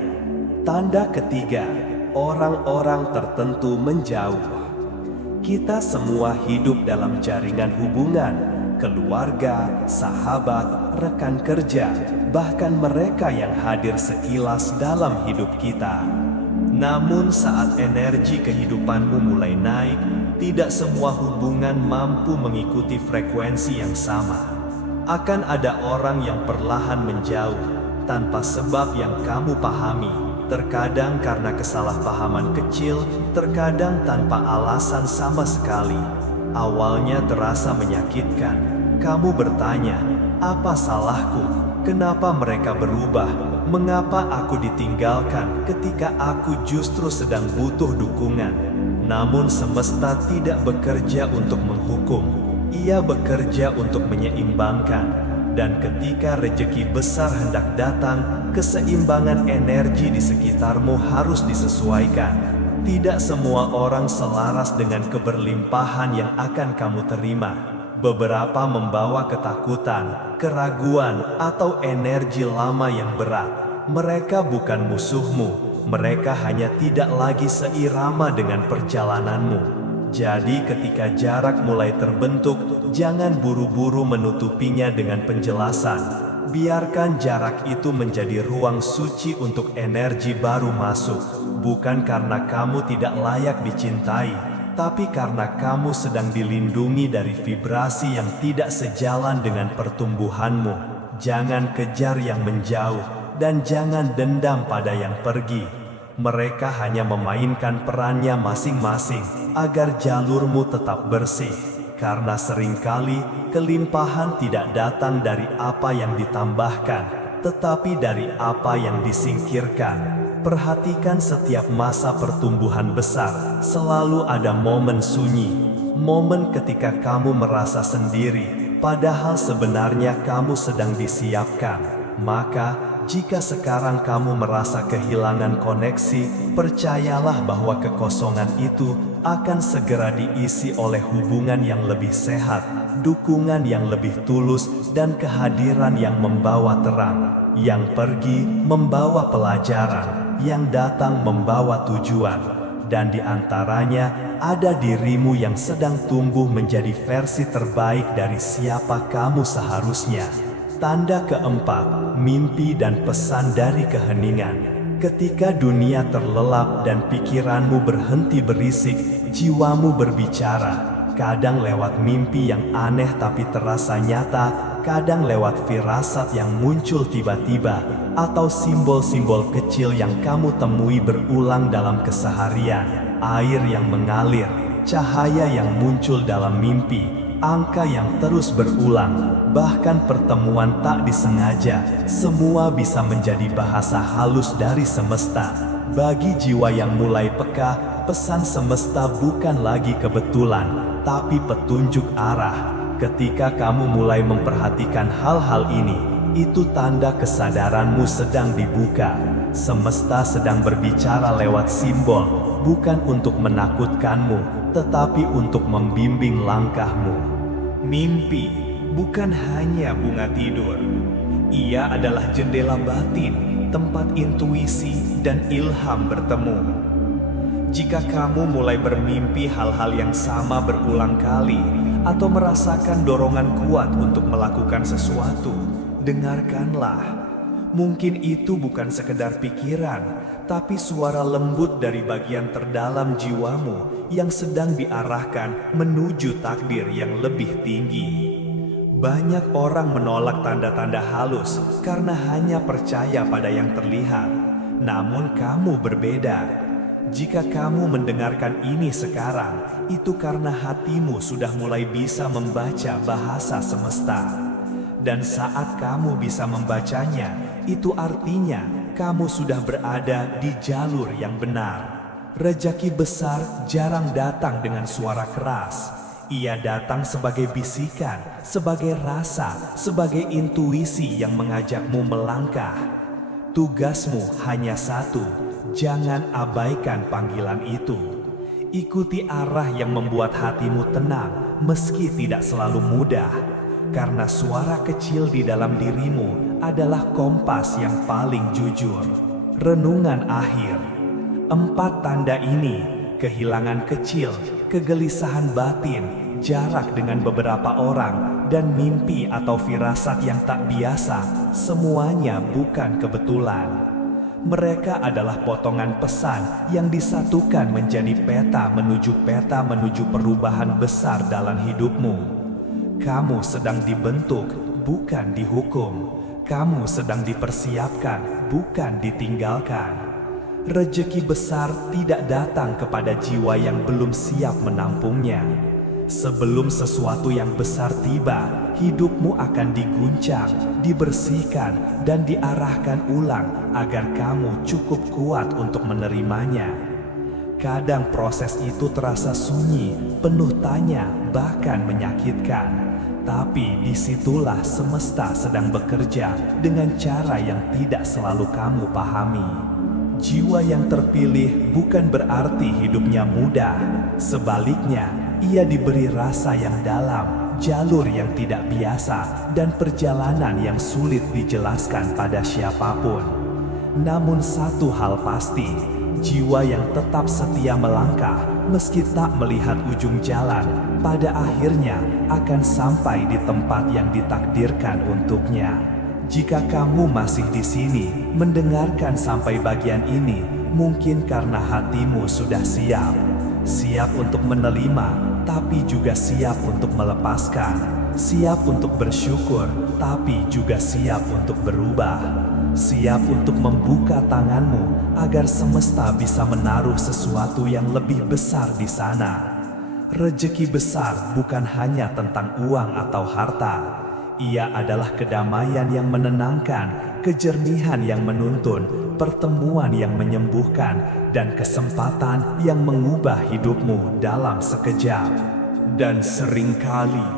Tanda ketiga, orang-orang tertentu menjauh. Kita semua hidup dalam jaringan hubungan, keluarga, sahabat, rekan kerja, bahkan mereka yang hadir sekilas dalam hidup kita. Namun saat energi kehidupanmu mulai naik, tidak semua hubungan mampu mengikuti frekuensi yang sama. Akan ada orang yang perlahan menjauh, tanpa sebab yang kamu pahami, terkadang karena kesalahpahaman kecil, terkadang tanpa alasan sama sekali. Awalnya terasa menyakitkan. Kamu bertanya, apa salahku? Kenapa mereka berubah? Mengapa aku ditinggalkan ketika aku justru sedang butuh dukungan? Namun semesta tidak bekerja untuk menghukum. Ia bekerja untuk menyeimbangkan. Dan ketika rejeki besar hendak datang, keseimbangan energi di sekitarmu harus disesuaikan. Tidak semua orang selaras dengan keberlimpahan yang akan kamu terima. Beberapa membawa ketakutan, keraguan, atau energi lama yang berat. Mereka bukan musuhmu, mereka hanya tidak lagi seirama dengan perjalananmu. Jadi ketika jarak mulai terbentuk, jangan buru-buru menutupinya dengan penjelasan. Biarkan jarak itu menjadi ruang suci untuk energi baru masuk, bukan karena kamu tidak layak dicintai, tapi karena kamu sedang dilindungi dari vibrasi yang tidak sejalan dengan pertumbuhanmu. Jangan kejar yang menjauh, dan jangan dendam pada yang pergi. Mereka hanya memainkan perannya masing-masing agar jalurmu tetap bersih. Karena seringkali kelimpahan tidak datang dari apa yang ditambahkan, tetapi dari apa yang disingkirkan. Perhatikan setiap masa pertumbuhan besar, selalu ada momen sunyi, momen ketika kamu merasa sendiri, padahal sebenarnya kamu sedang disiapkan. Maka, jika sekarang kamu merasa kehilangan koneksi, percayalah bahwa kekosongan itu akan segera diisi oleh hubungan yang lebih sehat, dukungan yang lebih tulus, dan kehadiran yang membawa terang. Yang pergi membawa pelajaran, yang datang membawa tujuan, dan di antaranya ada dirimu yang sedang tumbuh menjadi versi terbaik dari siapa kamu seharusnya. Tanda keempat, mimpi dan pesan dari keheningan. Ketika dunia terlelap dan pikiranmu berhenti berisik, jiwamu berbicara. Kadang lewat mimpi yang aneh tapi terasa nyata, kadang lewat firasat yang muncul tiba-tiba, atau simbol-simbol kecil yang kamu temui berulang dalam keseharian. Air yang mengalir, cahaya yang muncul dalam mimpi, angka yang terus berulang, bahkan pertemuan tak disengaja, semua bisa menjadi bahasa halus dari semesta. Bagi jiwa yang mulai peka, pesan semesta bukan lagi kebetulan, tapi petunjuk arah. Ketika kamu mulai memperhatikan hal-hal ini, itu tanda kesadaranmu sedang dibuka. Semesta sedang berbicara lewat simbol, bukan untuk menakutkanmu, tetapi untuk membimbing langkahmu. Mimpi bukan hanya bunga tidur. Ia adalah jendela batin, tempat intuisi dan ilham bertemu. Jika kamu mulai bermimpi hal-hal yang sama berulang kali, atau merasakan dorongan kuat untuk melakukan sesuatu, dengarkanlah. Mungkin itu bukan sekedar pikiran, tapi suara lembut dari bagian terdalam jiwamu yang sedang diarahkan menuju takdir yang lebih tinggi. Banyak orang menolak tanda-tanda halus karena hanya percaya pada yang terlihat. Namun kamu berbeda. Jika kamu mendengarkan ini sekarang, itu karena hatimu sudah mulai bisa membaca bahasa semesta. Dan saat kamu bisa membacanya, itu artinya kamu sudah berada di jalur yang benar. Rejeki besar jarang datang dengan suara keras. Ia datang sebagai bisikan, sebagai rasa, sebagai intuisi yang mengajakmu melangkah. Tugasmu hanya satu, jangan abaikan panggilan itu. Ikuti arah yang membuat hatimu tenang, meski tidak selalu mudah. Karena suara kecil di dalam dirimu adalah kompas yang paling jujur. Renungan akhir. 4 tanda ini, kehilangan kecil, kegelisahan batin, jarak dengan beberapa orang, dan mimpi atau firasat yang tak biasa, semuanya bukan kebetulan. Mereka adalah potongan pesan yang disatukan menjadi peta menuju perubahan besar dalam hidupmu. Kamu sedang dibentuk, bukan dihukum. Kamu sedang dipersiapkan, bukan ditinggalkan. Rejeki besar tidak datang kepada jiwa yang belum siap menampungnya. Sebelum sesuatu yang besar tiba, hidupmu akan diguncang, dibersihkan, dan diarahkan ulang agar kamu cukup kuat untuk menerimanya. Kadang proses itu terasa sunyi, penuh tanya, bahkan menyakitkan. Tapi disitulah semesta sedang bekerja dengan cara yang tidak selalu kamu pahami. Jiwa yang terpilih bukan berarti hidupnya mudah. Sebaliknya, ia diberi rasa yang dalam, jalur yang tidak biasa, dan perjalanan yang sulit dijelaskan pada siapapun. Namun satu hal pasti, jiwa yang tetap setia melangkah, meski tak melihat ujung jalan, pada akhirnya akan sampai di tempat yang ditakdirkan untuknya. Jika kamu masih di sini, mendengarkan sampai bagian ini, mungkin karena hatimu sudah siap. Siap untuk menerima, tapi juga siap untuk melepaskan. Siap untuk bersyukur, tapi juga siap untuk berubah. Siap untuk membuka tanganmu, agar semesta bisa menaruh sesuatu yang lebih besar di sana. Rezeki besar bukan hanya tentang uang atau harta. Ia adalah kedamaian yang menenangkan, kejernihan yang menuntun, pertemuan yang menyembuhkan, dan kesempatan yang mengubah hidupmu dalam sekejap. Dan seringkali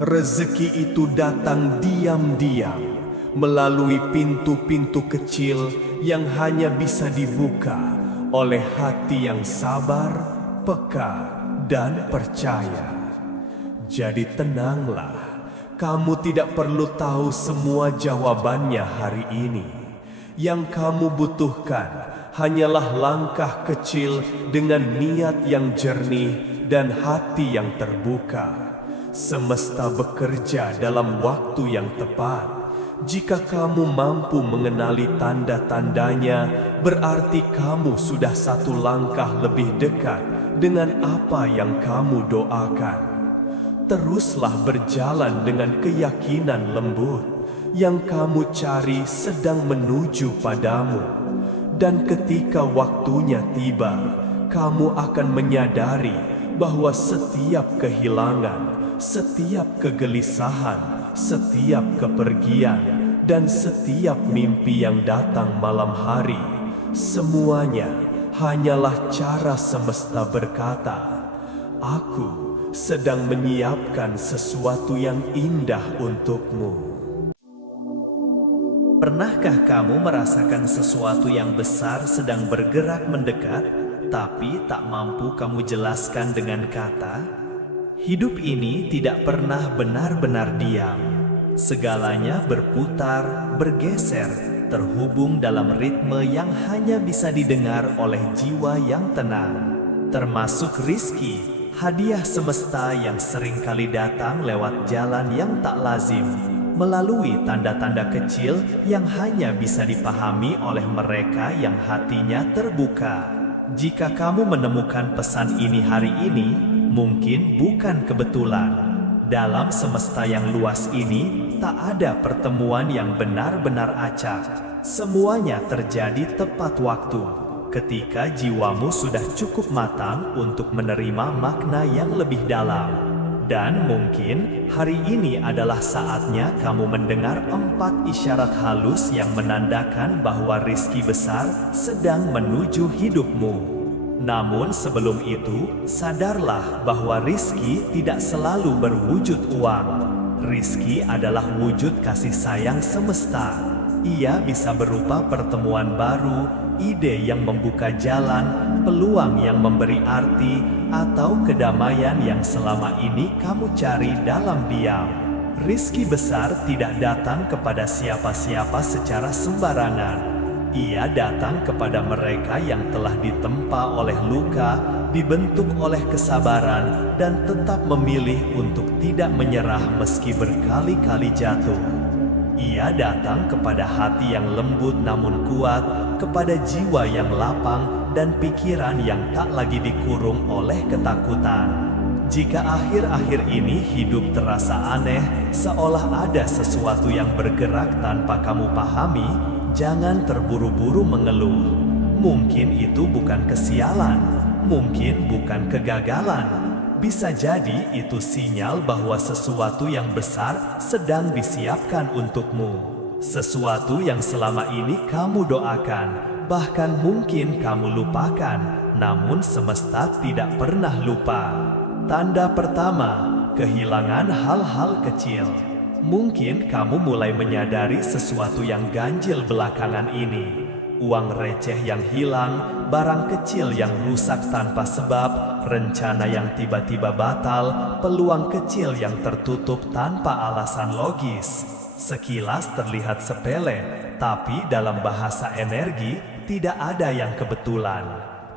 rezeki itu datang diam-diam melalui pintu-pintu kecil yang hanya bisa dibuka oleh hati yang sabar, peka, dan percaya. Jadi tenanglah. Kamu tidak perlu tahu semua jawabannya hari ini. Yang kamu butuhkan hanyalah langkah kecil dengan niat yang jernih dan hati yang terbuka. Semesta bekerja dalam waktu yang tepat. Jika kamu mampu mengenali tanda-tandanya, berarti kamu sudah satu langkah lebih dekat dengan apa yang kamu doakan. Teruslah berjalan dengan keyakinan lembut. Yang kamu cari sedang menuju padamu. Dan ketika waktunya tiba, kamu akan menyadari bahwa setiap kehilangan, setiap kegelisahan, setiap kepergian, dan setiap mimpi yang datang malam hari, semuanya hanyalah cara semesta berkata, "Aku sedang menyiapkan sesuatu yang indah untukmu." Pernahkah kamu merasakan sesuatu yang besar sedang bergerak mendekat, tapi tak mampu kamu jelaskan dengan kata? Hidup ini tidak pernah benar-benar diam. Segalanya berputar, bergeser, terhubung dalam ritme yang hanya bisa didengar oleh jiwa yang tenang. Termasuk rizki, hadiah semesta yang seringkali datang lewat jalan yang tak lazim, melalui tanda-tanda kecil yang hanya bisa dipahami oleh mereka yang hatinya terbuka. Jika kamu menemukan pesan ini hari ini, mungkin bukan kebetulan. Dalam semesta yang luas ini, tak ada pertemuan yang benar-benar acak. Semuanya terjadi tepat waktu. Ketika jiwamu sudah cukup matang untuk menerima makna yang lebih dalam. Dan mungkin hari ini adalah saatnya kamu mendengar 4 isyarat halus yang menandakan bahwa rizki besar sedang menuju hidupmu. Namun sebelum itu, sadarlah bahwa rizki tidak selalu berwujud uang. Rizki adalah wujud kasih sayang semesta. Ia bisa berupa pertemuan baru, ide yang membuka jalan, peluang yang memberi arti, atau kedamaian yang selama ini kamu cari dalam diam. Rizki besar tidak datang kepada siapa-siapa secara sembarangan. Ia datang kepada mereka yang telah ditempa oleh luka, dibentuk oleh kesabaran, dan tetap memilih untuk tidak menyerah meski berkali-kali jatuh. Ia datang kepada hati yang lembut namun kuat, kepada jiwa yang lapang dan pikiran yang tak lagi dikurung oleh ketakutan. Jika akhir-akhir ini hidup terasa aneh, seolah ada sesuatu yang bergerak tanpa kamu pahami, jangan terburu-buru mengeluh. Mungkin itu bukan kesialan, mungkin bukan kegagalan. Bisa jadi itu sinyal bahwa sesuatu yang besar sedang disiapkan untukmu. Sesuatu yang selama ini kamu doakan, bahkan mungkin kamu lupakan, namun semesta tidak pernah lupa. Tanda pertama, kehilangan hal-hal kecil. Mungkin kamu mulai menyadari sesuatu yang ganjil belakangan ini. Uang receh yang hilang, barang kecil yang rusak tanpa sebab, rencana yang tiba-tiba batal, peluang kecil yang tertutup tanpa alasan logis. Sekilas terlihat sepele, tapi dalam bahasa energi tidak ada yang kebetulan.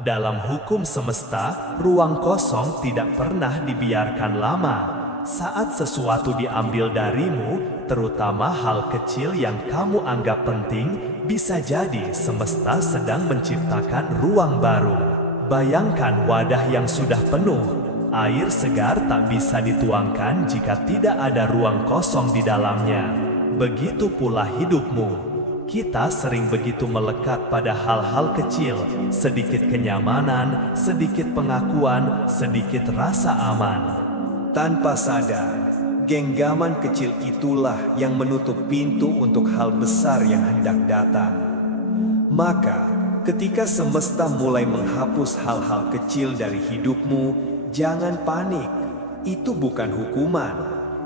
Dalam hukum semesta, ruang kosong tidak pernah dibiarkan lama. Saat sesuatu diambil darimu, terutama hal kecil yang kamu anggap penting. Bisa jadi semesta sedang menciptakan ruang baru. Bayangkan wadah yang sudah penuh. Air segar tak bisa dituangkan jika tidak ada ruang kosong di dalamnya. Begitu pula hidupmu. Kita sering begitu melekat pada hal-hal kecil, sedikit kenyamanan, sedikit pengakuan, sedikit rasa aman. Tanpa sadar, genggaman kecil itulah yang menutup pintu untuk hal besar yang hendak datang. Maka, ketika semesta mulai menghapus hal-hal kecil dari hidupmu, jangan panik. Itu bukan hukuman,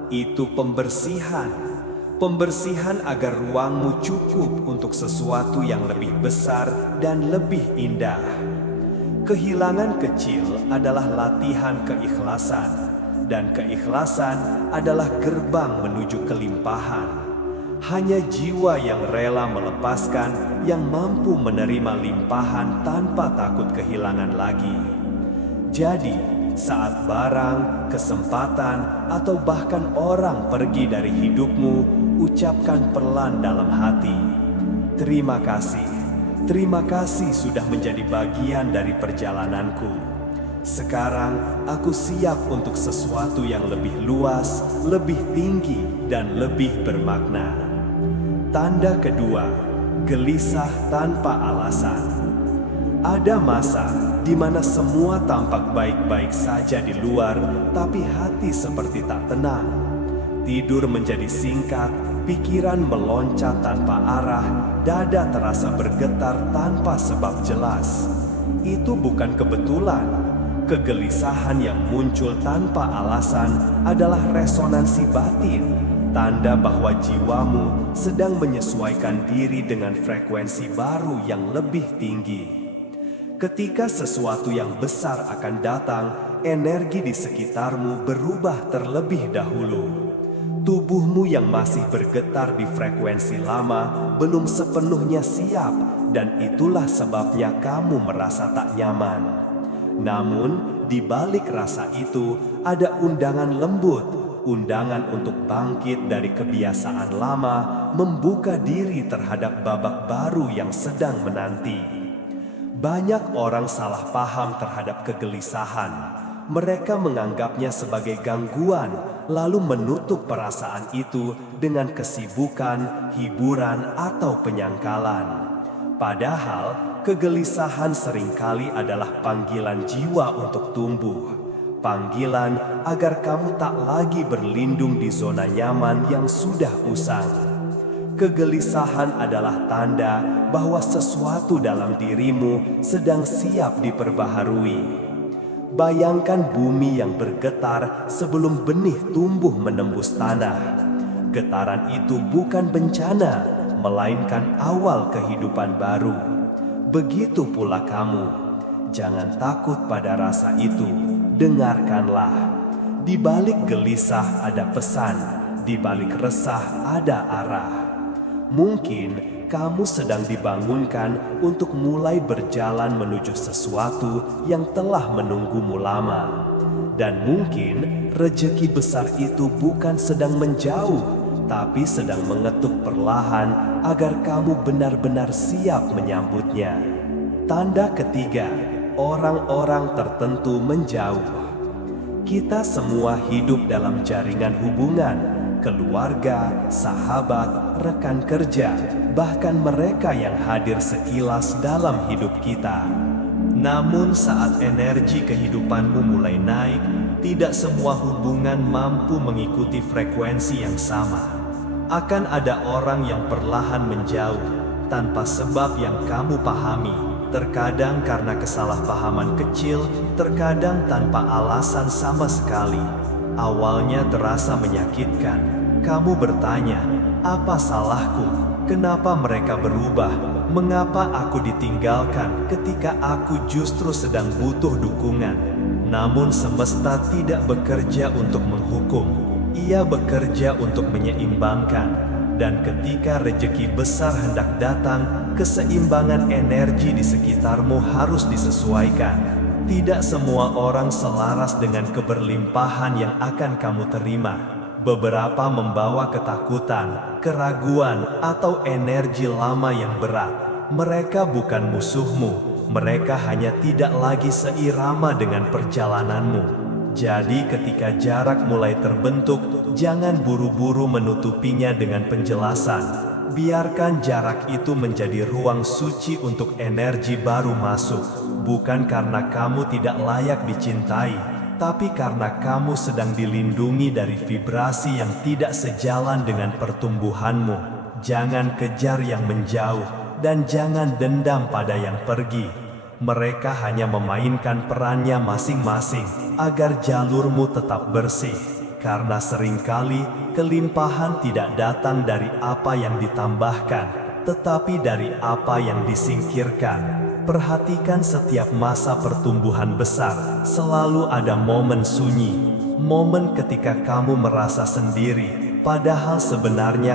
itu pembersihan. Pembersihan agar ruangmu cukup untuk sesuatu yang lebih besar dan lebih indah. Kehilangan kecil adalah latihan keikhlasan, dan keikhlasan adalah gerbang menuju kelimpahan. Hanya jiwa yang rela melepaskan yang mampu menerima limpahan tanpa takut kehilangan lagi. Jadi, saat barang, kesempatan, atau bahkan orang pergi dari hidupmu, ucapkan pelan dalam hati, "Terima kasih. Terima kasih sudah menjadi bagian dari perjalananku. Sekarang aku siap untuk sesuatu yang lebih luas, lebih tinggi, dan lebih bermakna." Tanda kedua, gelisah tanpa alasan. Ada masa di mana semua tampak baik-baik saja di luar, tapi hati seperti tak tenang. Tidur menjadi singkat, pikiran meloncat tanpa arah, dada terasa bergetar tanpa sebab jelas. Itu bukan kebetulan. Kegelisahan yang muncul tanpa alasan adalah resonansi batin, tanda bahwa jiwamu sedang menyesuaikan diri dengan frekuensi baru yang lebih tinggi. Ketika sesuatu yang besar akan datang, energi di sekitarmu berubah terlebih dahulu. Tubuhmu yang masih bergetar di frekuensi lama belum sepenuhnya siap, dan itulah sebabnya kamu merasa tak nyaman. Namun, di balik rasa itu ada undangan lembut, undangan untuk bangkit dari kebiasaan lama, membuka diri terhadap babak baru yang sedang menanti. Banyak orang salah paham terhadap kegelisahan. Mereka menganggapnya sebagai gangguan, lalu menutup perasaan itu dengan kesibukan, hiburan, atau penyangkalan. Padahal, kegelisahan seringkali adalah panggilan jiwa untuk tumbuh. Panggilan agar kamu tak lagi berlindung di zona nyaman yang sudah usang. Kegelisahan adalah tanda bahwa sesuatu dalam dirimu sedang siap diperbaharui. Bayangkan bumi yang bergetar sebelum benih tumbuh menembus tanah. Getaran itu bukan bencana, melainkan awal kehidupan baru. Begitu pula kamu. Jangan takut pada rasa itu, dengarkanlah. Di balik gelisah ada pesan, di balik resah ada arah. Mungkin kamu sedang dibangunkan untuk mulai berjalan menuju sesuatu yang telah menunggumu lama. Dan mungkin rejeki besar itu bukan sedang menjauh, tapi sedang mengetuk perlahan agar kamu benar-benar siap menyambutnya. Tanda ketiga, orang-orang tertentu menjauh. Kita semua hidup dalam jaringan hubungan, keluarga, sahabat, rekan kerja, bahkan mereka yang hadir sekilas dalam hidup kita. Namun saat energi kehidupanmu mulai naik, tidak semua hubungan mampu mengikuti frekuensi yang sama. Akan ada orang yang perlahan menjauh, tanpa sebab yang kamu pahami, terkadang karena kesalahpahaman kecil, terkadang tanpa alasan sama sekali. Awalnya terasa menyakitkan. Kamu bertanya, apa salahku? Kenapa mereka berubah? Mengapa aku ditinggalkan ketika aku justru sedang butuh dukungan? Namun semesta tidak bekerja untuk menghukum. Ia bekerja untuk menyeimbangkan. Dan ketika rejeki besar hendak datang, keseimbangan energi di sekitarmu harus disesuaikan. Tidak semua orang selaras dengan keberlimpahan yang akan kamu terima. Beberapa membawa ketakutan, keraguan, atau energi lama yang berat. Mereka bukan musuhmu, mereka hanya tidak lagi seirama dengan perjalananmu. Jadi ketika jarak mulai terbentuk, jangan buru-buru menutupinya dengan penjelasan. Biarkan jarak itu menjadi ruang suci untuk energi baru masuk, bukan karena kamu tidak layak dicintai, tapi karena kamu sedang dilindungi dari vibrasi yang tidak sejalan dengan pertumbuhanmu. Jangan kejar yang menjauh, dan jangan dendam pada yang pergi. Mereka hanya memainkan perannya masing-masing agar jalurmu tetap bersih. Karena seringkali kelimpahan tidak datang dari apa yang ditambahkan, tetapi dari apa yang disingkirkan. Perhatikan setiap masa pertumbuhan besar, selalu ada momen sunyi, momen ketika kamu merasa sendiri, padahal sebenarnya